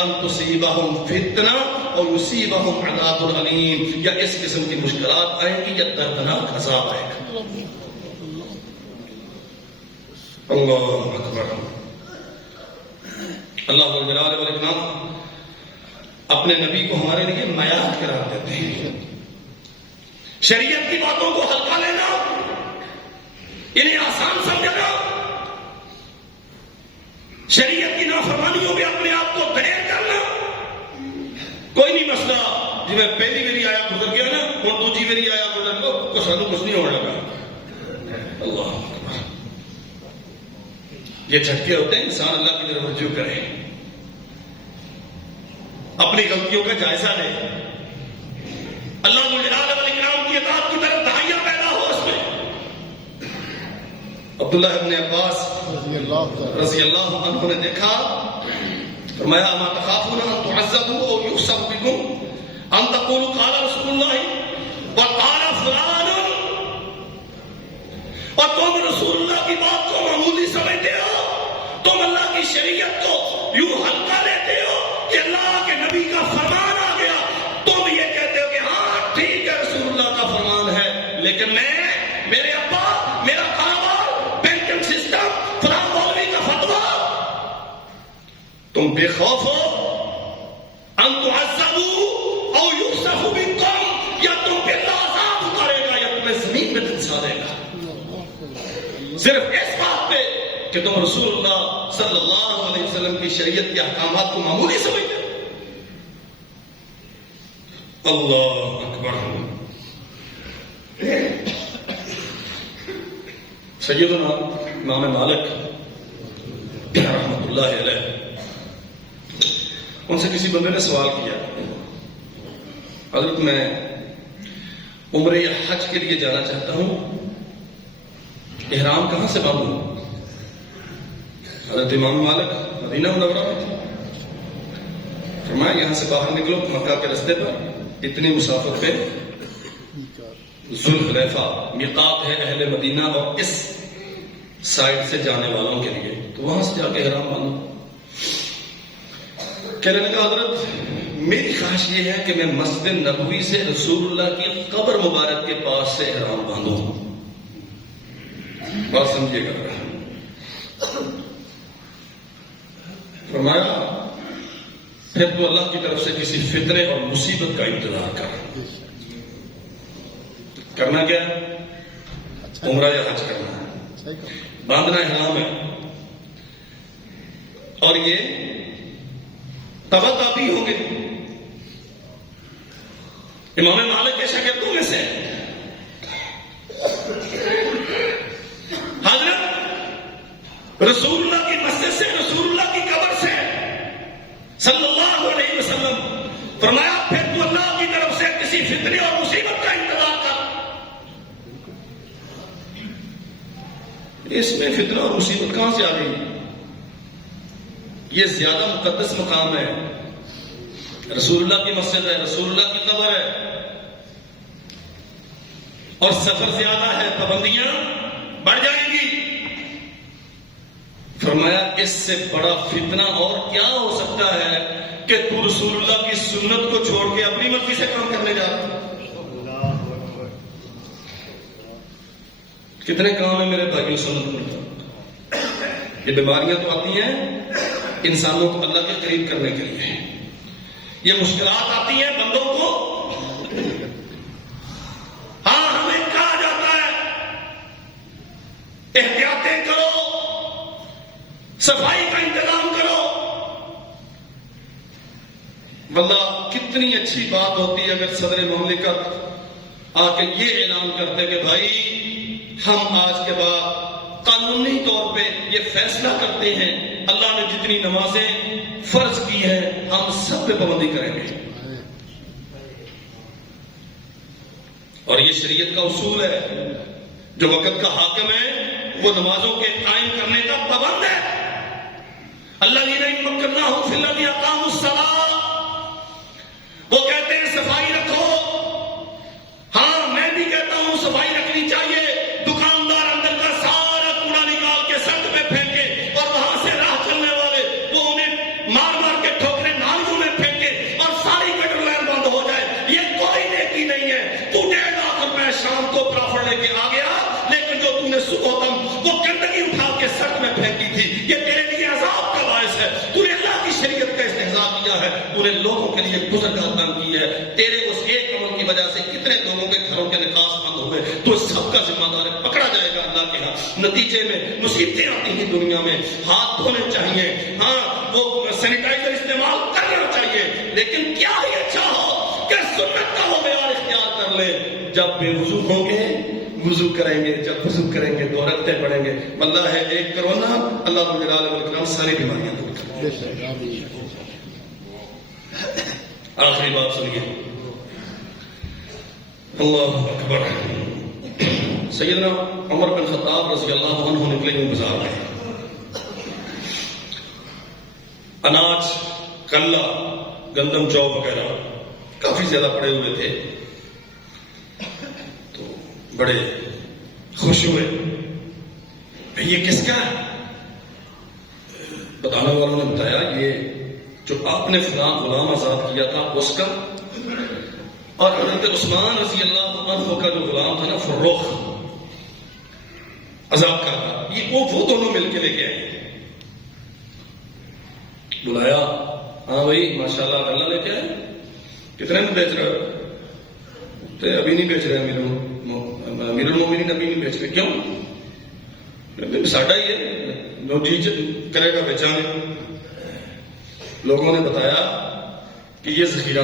ان تصیبہم فتنہ اور یصیبہم عذاب علیم، یا اس قسم کی مشکلات آئیں گی یا دردناک عذاب آئے گا. اللہ اکبر. اللہ جلال والاکرام اپنے نبی کو ہمارے لیے معیار قرار دیتے ہیں. شریعت کی باتوں کو ہلکا لینا، انہیں آسان سمجھنا، شریعت کی نافرمانیوں میں اپنے آپ کو دلیر کرنا. کوئی نہیں مسئلہ جی میں پہلی میری آیا گزر گیا نا، ہوں دوسری میری آیا گزر گیا تو سانو کچھ نہیں ہونے لگا. اللہ اکبر. یہ جھٹکے ہوتے ہیں، انسان اللہ کی طرف رجوع کرے، اپنی غلطیوں کا جائزہ لے، اللہ ذو الجلال والاکرام کی اطاعت کی طرف داعیہ پیدا ہو. اس میں عبداللہ ابن عباس رضی اللہ عنہ نے دیکھا، فرمایا اما تخافون ان تعذبوا او یخسف بکم ان تقولوا قال رسول اللہ وقال فلان. اور تم رسول اللہ کی بات کو معمولی سمجھتے ہو، تم اللہ کی شریعت کو یوں ہلکا لیتے ہو کہ اللہ کے نبی کا فرمان آ گیا، تم یہ کہتے ہو کہ ہاں ٹھیک ہے رسول اللہ کا فرمان ہے، لیکن میں، میرے ابا، میرا کاروبار، بینکنگ سسٹم، فلاں مولوی کا فتویٰ. تم بے خوف ہو ان تعذبوا او یخسف بکم، یا تم پہ اللہ عذاب اتارے گا یا تمہیں زمین میں دھنسا دے گا، صرف اس بات پہ کہ تم رسول اللہ صلی اللہ علیہ وسلم کی شریعت کے احکامات کو معمولی سمجھتے ہو. اللہ اکبر. سیدنا امام مالک رحمۃ اللہ علیہ، ان سے کسی بندے نے سوال کیا، حضرت میں عمرے یا حج کے لیے جانا چاہتا ہوں، احرام کہاں سے باندھوں؟ حضرت امام مالک مدینہ منورہ میں تھے. فرمایا یہاں سے باہر نکلو، مکہ کے رستے پر اتنی مسافت پہ ذوالحلیفہ میقات ہے اہل مدینہ اور اس سائڈ سے جانے والوں کے لیے، تو وہاں سے جا کے احرام باندھو. کہنے لگا حضرت میری خواہش یہ ہے کہ میں مسجد نبوی سے رسول اللہ کی قبر مبارک کے پاس سے احرام باندھوں. بات سمجھیے گا. فرمایا پھر تو اللہ کی طرف سے کسی فتنے اور مصیبت کا انتظار کر. کرنا کیا؟ عمرہ یا حج کرنا، باندھنا احرام ہے، اور یہ تبا تابی ہوں گے. امام مالک کے شاگردوں میں سے حضرت رسول اللہ کی مسجد سے، رسول اللہ کی قبر سے صلی اللہ علیہ وسلم، فرمایا پھر تو اللہ کی طرف سے کسی فتنے اور مصیبت کا انتظار کر. اس میں فتنہ اور مصیبت کہاں سے آ گئی؟ یہ زیادہ مقدس مقام ہے، رسول اللہ کی مسجد ہے، رسول اللہ کی قبر ہے، اور سفر زیادہ ہے، پابندیاں بڑھ جائیں گی. فرمایا اس سے بڑا فتنہ اور کیا ہو سکتا ہے کہ تو رسول اللہ کی سنت کو چھوڑ کے اپنی مرضی سے کام کرنے جا رہا ہے. کتنے کام ہیں میرے بھائیوں سنت میں. یہ بیماریاں تو آتی ہیں انسانوں کو اللہ کے قریب کرنے کے لیے، یہ مشکلات آتی ہیں بندوں کو، ہاں ہمیں کہا جاتا ہے احتیاطیں کرو، صفائی کا انتظام کرو. واللہ کتنی اچھی بات ہوتی ہے اگر صدر مملکت آ کے یہ اعلان کرتے کہ بھائی ہم آج کے بعد قانونی طور پہ یہ فیصلہ کرتے ہیں اللہ نے جتنی نمازیں فرض کی ہیں ہم سب پہ پابندی کریں گے. اور یہ شریعت کا اصول ہے، جو وقت کا حاکم ہے وہ نمازوں کے قائم کرنے کا پابند ہے. الذین ان مکناہم فی الارض اقاموا الصلاۃ، وہ کہتے ہیں صفائی رکھو. ہاں میں بھی کہتا ہوں صفائی رکھنی چاہیے. دکاندار اندر کا سارا کوڑا نکال کے سڑک پہ پھینکے اور وہاں سے راہ چلنے والے وہ انہیں مار مار کے ٹھوکرے نالیوں میں پھینکے اور ساری گٹر لائن بند ہو جائے. یہ کوئی نیکی نہیں ہے. تو 1.5 لاکھ روپے شام کو پرافٹ لے کے آ گیا، لیکن جو تم نے صبح تم وہ گندگی اٹھا کے سڑک میں پھینکی تھی، یہ تیرے لیے عذاب کا باعث ہے. تو نے اللہ کی شریعت کا استہزاء کیا ہے. تو نے لوگوں کے لیے گزرگاہ کام کی ہے. تیرے اس ایک عمل کی وجہ سے کتنے لوگوں کے گھروں کے نکاح بند ہو گئے. تو سب کا ذمہ دار ہے, پکڑا جائے گا اللہ کے ہاں. نتیجے میں مصیبتیں آتی ہیں دنیا میں. ہاتھ دھونے چاہیے, ہاں وہ سینیٹائزر استعمال کرنا چاہیے, لیکن کیا ہی اچھا ہو کہ سنت کا وہ معیار اختیار کر لے. جب بے وضو ہوں گے وضو کریں گے, جب وضو کریں گے 2 رکعتیں پڑھیں گے. واللہ ہے ایک کرونا اللہ رب العالمین والاکرام ساری بیماریاں دور کر دے. آخری بات سنیے, اللہ اکبر. سیدنا عمر بن خطاب رضی اللہ عنہ نکلے ہوئے بازار میں. اناج, غلہ, گندم, جو وغیرہ کافی زیادہ پڑے ہوئے تھے. تو بڑے خوش ہوئے, یہ کس کا ہے؟ بتانے والوں نے بتایا یہ جو آپ نے فلاں غلام آزاد کیا تھا اس کا, اور حضرت عثمان رضی اللہ عنہ کا جو غلام تھا نا فروخ آزاد کا تھا, یہ وہ دونوں مل کے لے کے آئے. بلایا, ہاں بھائی ماشاءاللہ غلہ لے کے آئے, کتنے میں بیچ رہے ہو؟ ابھی نہیں بیچ رہے امیر المومنین, ابھی نہیں بیچ رہے. کیوں؟ ساڈا ہی ہے, جو جی کرے گا بیچا گے. لوگوں نے بتایا کہ یہ ذخیرہ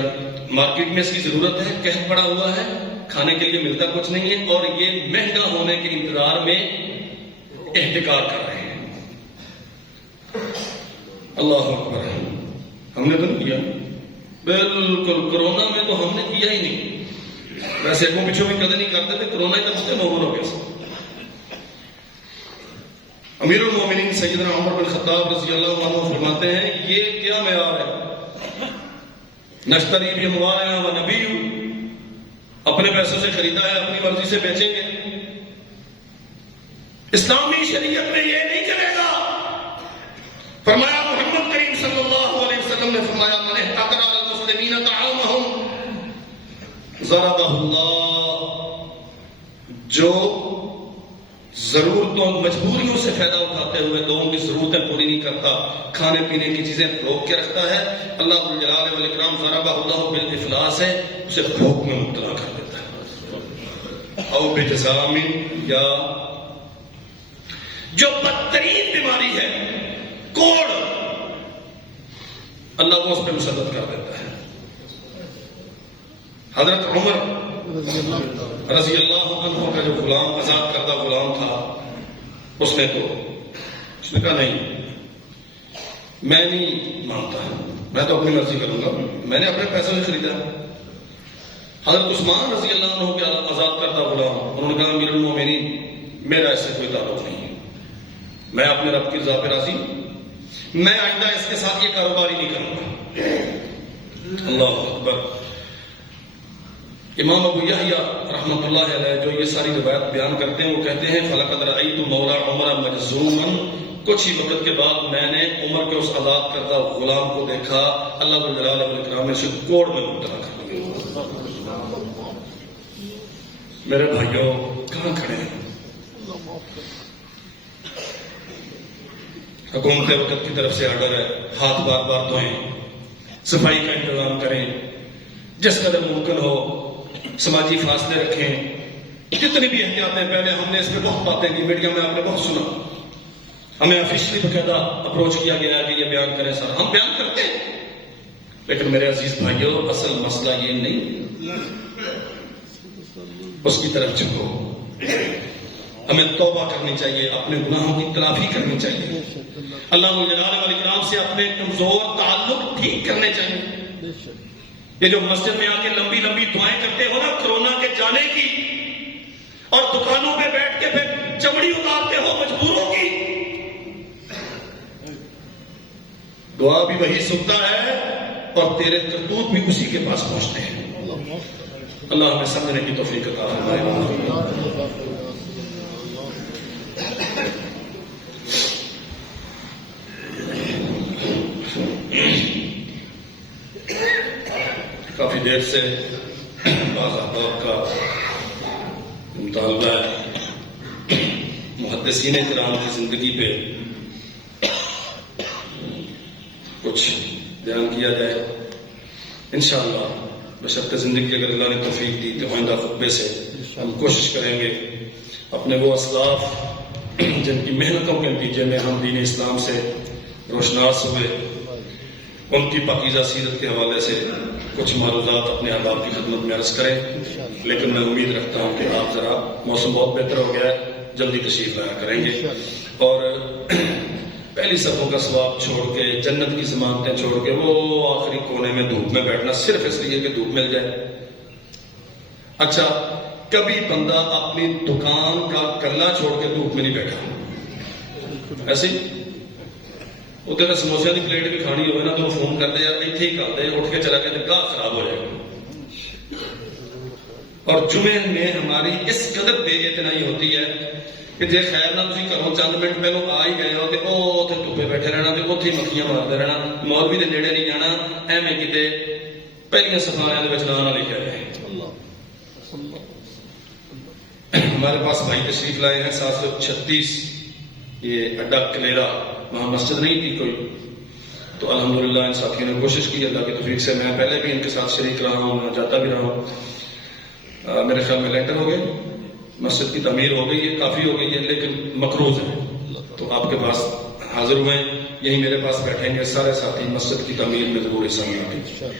مارکیٹ میں اس کی ضرورت ہے, قحط پڑا ہوا ہے, کھانے کے لیے ملتا کچھ نہیں ہے, اور یہ مہنگا ہونے کے انتظار میں احتکار کر رہے ہیں. اللہ اکبر. ہم نے تو نہیں کیا, بالکل کرونا میں تو ہم نے کیا ہی نہیں. ویسے کو پیچھوں بھی قدر نہیں کرتے تھے, کرونا ہی تب سے مومن ہو گیا. امیر المومنین سیدنا عمر بن خطاب رضی اللہ عنہ فرماتے ہیں یہ کیا معیار ہے؟ نشتری باموالنا ونبیع, اپنے پیسوں سے خریدا ہے, اپنی مرضی سے بیچیں گے. اسلامی شریعت میں یہ نہیں چلے گا. فرمایا محمد کریم صلی اللہ علیہ وسلم نے فرمایا من احتکر علی المسلمین طعامهم ضربہ اللہ, جو ضرورتوں مجبوریوں سے فائدہ اٹھاتے ہوئے لوگوں کی ضرورتیں پوری نہیں کرتا, کھانے پینے کی چیزیں روک کے رکھتا ہے, اللہ ذوالجلال والاکرام ضربہ اللہ بالافلاس ہے, اسے بھوک میں مبتلا کر دیتا ہے. او بجزام, یا جو بدترین بیماری ہے کوڑ, اللہ کو اس پہ مسلط کر دیتا ہے. حضرت عمر رضی اللہ عنہ کا جو غلام, آزاد کردہ غلام تھا, اس نے کہا نہیں, میں نہیں مانتا, میں تو اپنی مرضی کروں گا, میں نے اپنے پیسوں سے خریدا. حضرت عثمان رضی اللہ عنہ کے آزاد کردہ غلام, انہوں نے کہا امیر المومنین میرا اس سے کوئی تعلق نہیں ہے, میں اپنے رب کی رضا پہ راضی, میں آئندہ اس کے ساتھ یہ کاروبار ہی نہیں کروں گا. اللہ اکبر. امام ابو یحییٰ رحمۃ اللہ علیہ جو یہ ساری روایت بیان کرتے ہیں, وہ کہتے ہیں فلقد رأیت مولا عمر مجزوما, کچھ ہی وقت کے بعد میں نے عمر کے اس آزاد کردہ غلام کو دیکھا اللہ ذوالجلال والاکرام سے کوڑ میں مبتلا کر دیا. میرے بھائیوں کہاں کھڑے ہیں؟ حکومت وقت کی طرف سے آرڈر ہے, ہاتھ بار بار دھوئیں, صفائی کا انتظام کریں, جس قدر ممکن ہو سماجی فاصلے رکھیں, جتنی بھی احتیاطیں. پہلے ہم نے اس پہ بہت باتیں کی, میڈیا میں آپ نے بہت سنا, ہمیں آفیشلی باقاعدہ اپروچ کیا گیا ہے کہ یہ بیان کریں. سر ہم بیان کرتے ہیں, لیکن میرے عزیز بھائیوں اصل مسئلہ یہ نہیں, اس کی طرف جھکو. ہمیں توبہ کرنی چاہیے, اپنے گناہوں کی تلافی کرنی چاہیے, اللہ ذوالجلال والاکرام سے اپنے کمزور تعلق ٹھیک کرنے چاہیے. یہ جو مسجد میں آ کے لمبی لمبی دعائیں کرتے ہو نا کرونا کے جانے کی, اور دکانوں پہ بیٹھ کے پھر چمڑی اتارتے ہو مجبوروں کی, دعا بھی وہی سنتا ہے اور تیرے کرتوت بھی اسی کے پاس پہنچتے ہیں. اللہ ہمیں سمجھنے کی توفیق عطا فرمائے. کافی دیر سے بعض احباب کا مطالبہ ہے محدثین کرام کی زندگی پہ کچھ بیان کیا جائے. انشاءاللہ بشرط زندگی اگر اللہ نے توفیق دی تو آئندہ خطبے سے ہم کوشش کریں گے اپنے وہ اسلاف جن کی محنتوں کے نتیجے میں ہم دین اسلام سے روشناس ہوئے ان کی پاکیزہ سیرت کے حوالے سے کچھ معروضات اپنے احباب کی خدمت میں عرض کریں. لیکن میں امید رکھتا ہوں کہ آپ ذرا موسم بہت بہتر ہو گیا ہے جلدی تشریف لایا کریں گے اور پہلی صفوں کا ثواب چھوڑ کے جنت کی ضمانتیں چھوڑ کے وہ آخری کونے میں دھوپ میں بیٹھنا صرف اس لیے کہ دھوپ مل جائے. اچھا کبھی بندہ اپنی دکان کا کلہ چھوڑ کے دھوپ میں نہیں بیٹھا ایسے وہ تو سموسے کی پلیٹ بھی کھانی ہوئے نا تو فون کرتے یار اتنے ہی کرتے اٹھ کے چلا گیا گاہ خراب ہو جائے گا. اور جمعے میں ہماری اس قدر بے اتنائی ہوتی ہے کہ جی خیر نہ تھی گھروں چند منٹ پہلو آ ہی گئے ہو تو وہ اتنے دھوپے بیٹھے رہنا تو اتنے مکھیاں مارتے رہنا مولوی کے نیڑے نہیں جانا ایویں کتنے پہلیاں صفائیاں نہ لکھا جائے. ہمارے پاس بھائی تشریف لائے ہیں 736 یہ اڈا کلیرا وہاں مسجد نہیں تھی کوئی تو الحمدللہ ان ساتھیوں نے کوشش کی اللہ کی توفیق سے. میں پہلے بھی ان کے ساتھ شریک رہا ہوں میں جاتا بھی رہا ہوں. میرے خیال میں لینٹر ہو گئے مسجد کی تعمیر ہو گئی ہے کافی ہو گئی ہے لیکن مقروض ہے تو آپ کے پاس حاضر ہوئے ہیں یہی میرے پاس بیٹھیں گے سارے ساتھی مسجد کی تعمیر میں ضرور حصہ لیں.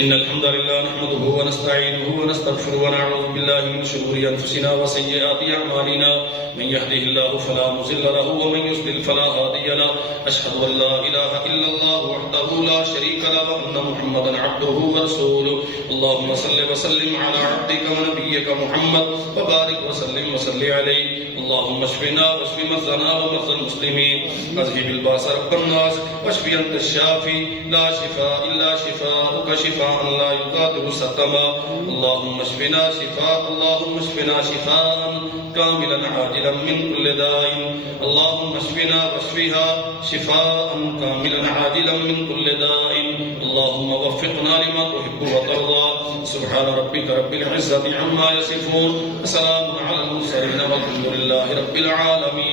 إن الحمد لله نحمده ونستعينه ونستغفره ونعوذ بالله من شرور أنفسنا وسيئات أعمالنا من يهده الله فلا مضل له ومن يضلل فلا هادي له أشهد أن لا إله إلا الله وحده لا شريك له وأن محمدا عبده ورسوله. اللهم صل وسلم على عبدك ونبيك محمد وبارك وسلم وصل عليه. اللهم اشفنا واشف مرضانا ومرضى المسلمين اذهب الباس رب الناس واشف أنت الشافي لا شفاء إلا شفاءك شفاء لا يغادر سقما. اللهم اشفنا شفاء كاملا عاجلا من كل داء. اللهم اشفنا واشفها شفاء كاملا عاجلا من كل داء. اللهم وفقنا لما تحب وترضى. سبحان ربك رب العزة عما يصفون وسلام على المرسلين والحمد لله رب العالمين.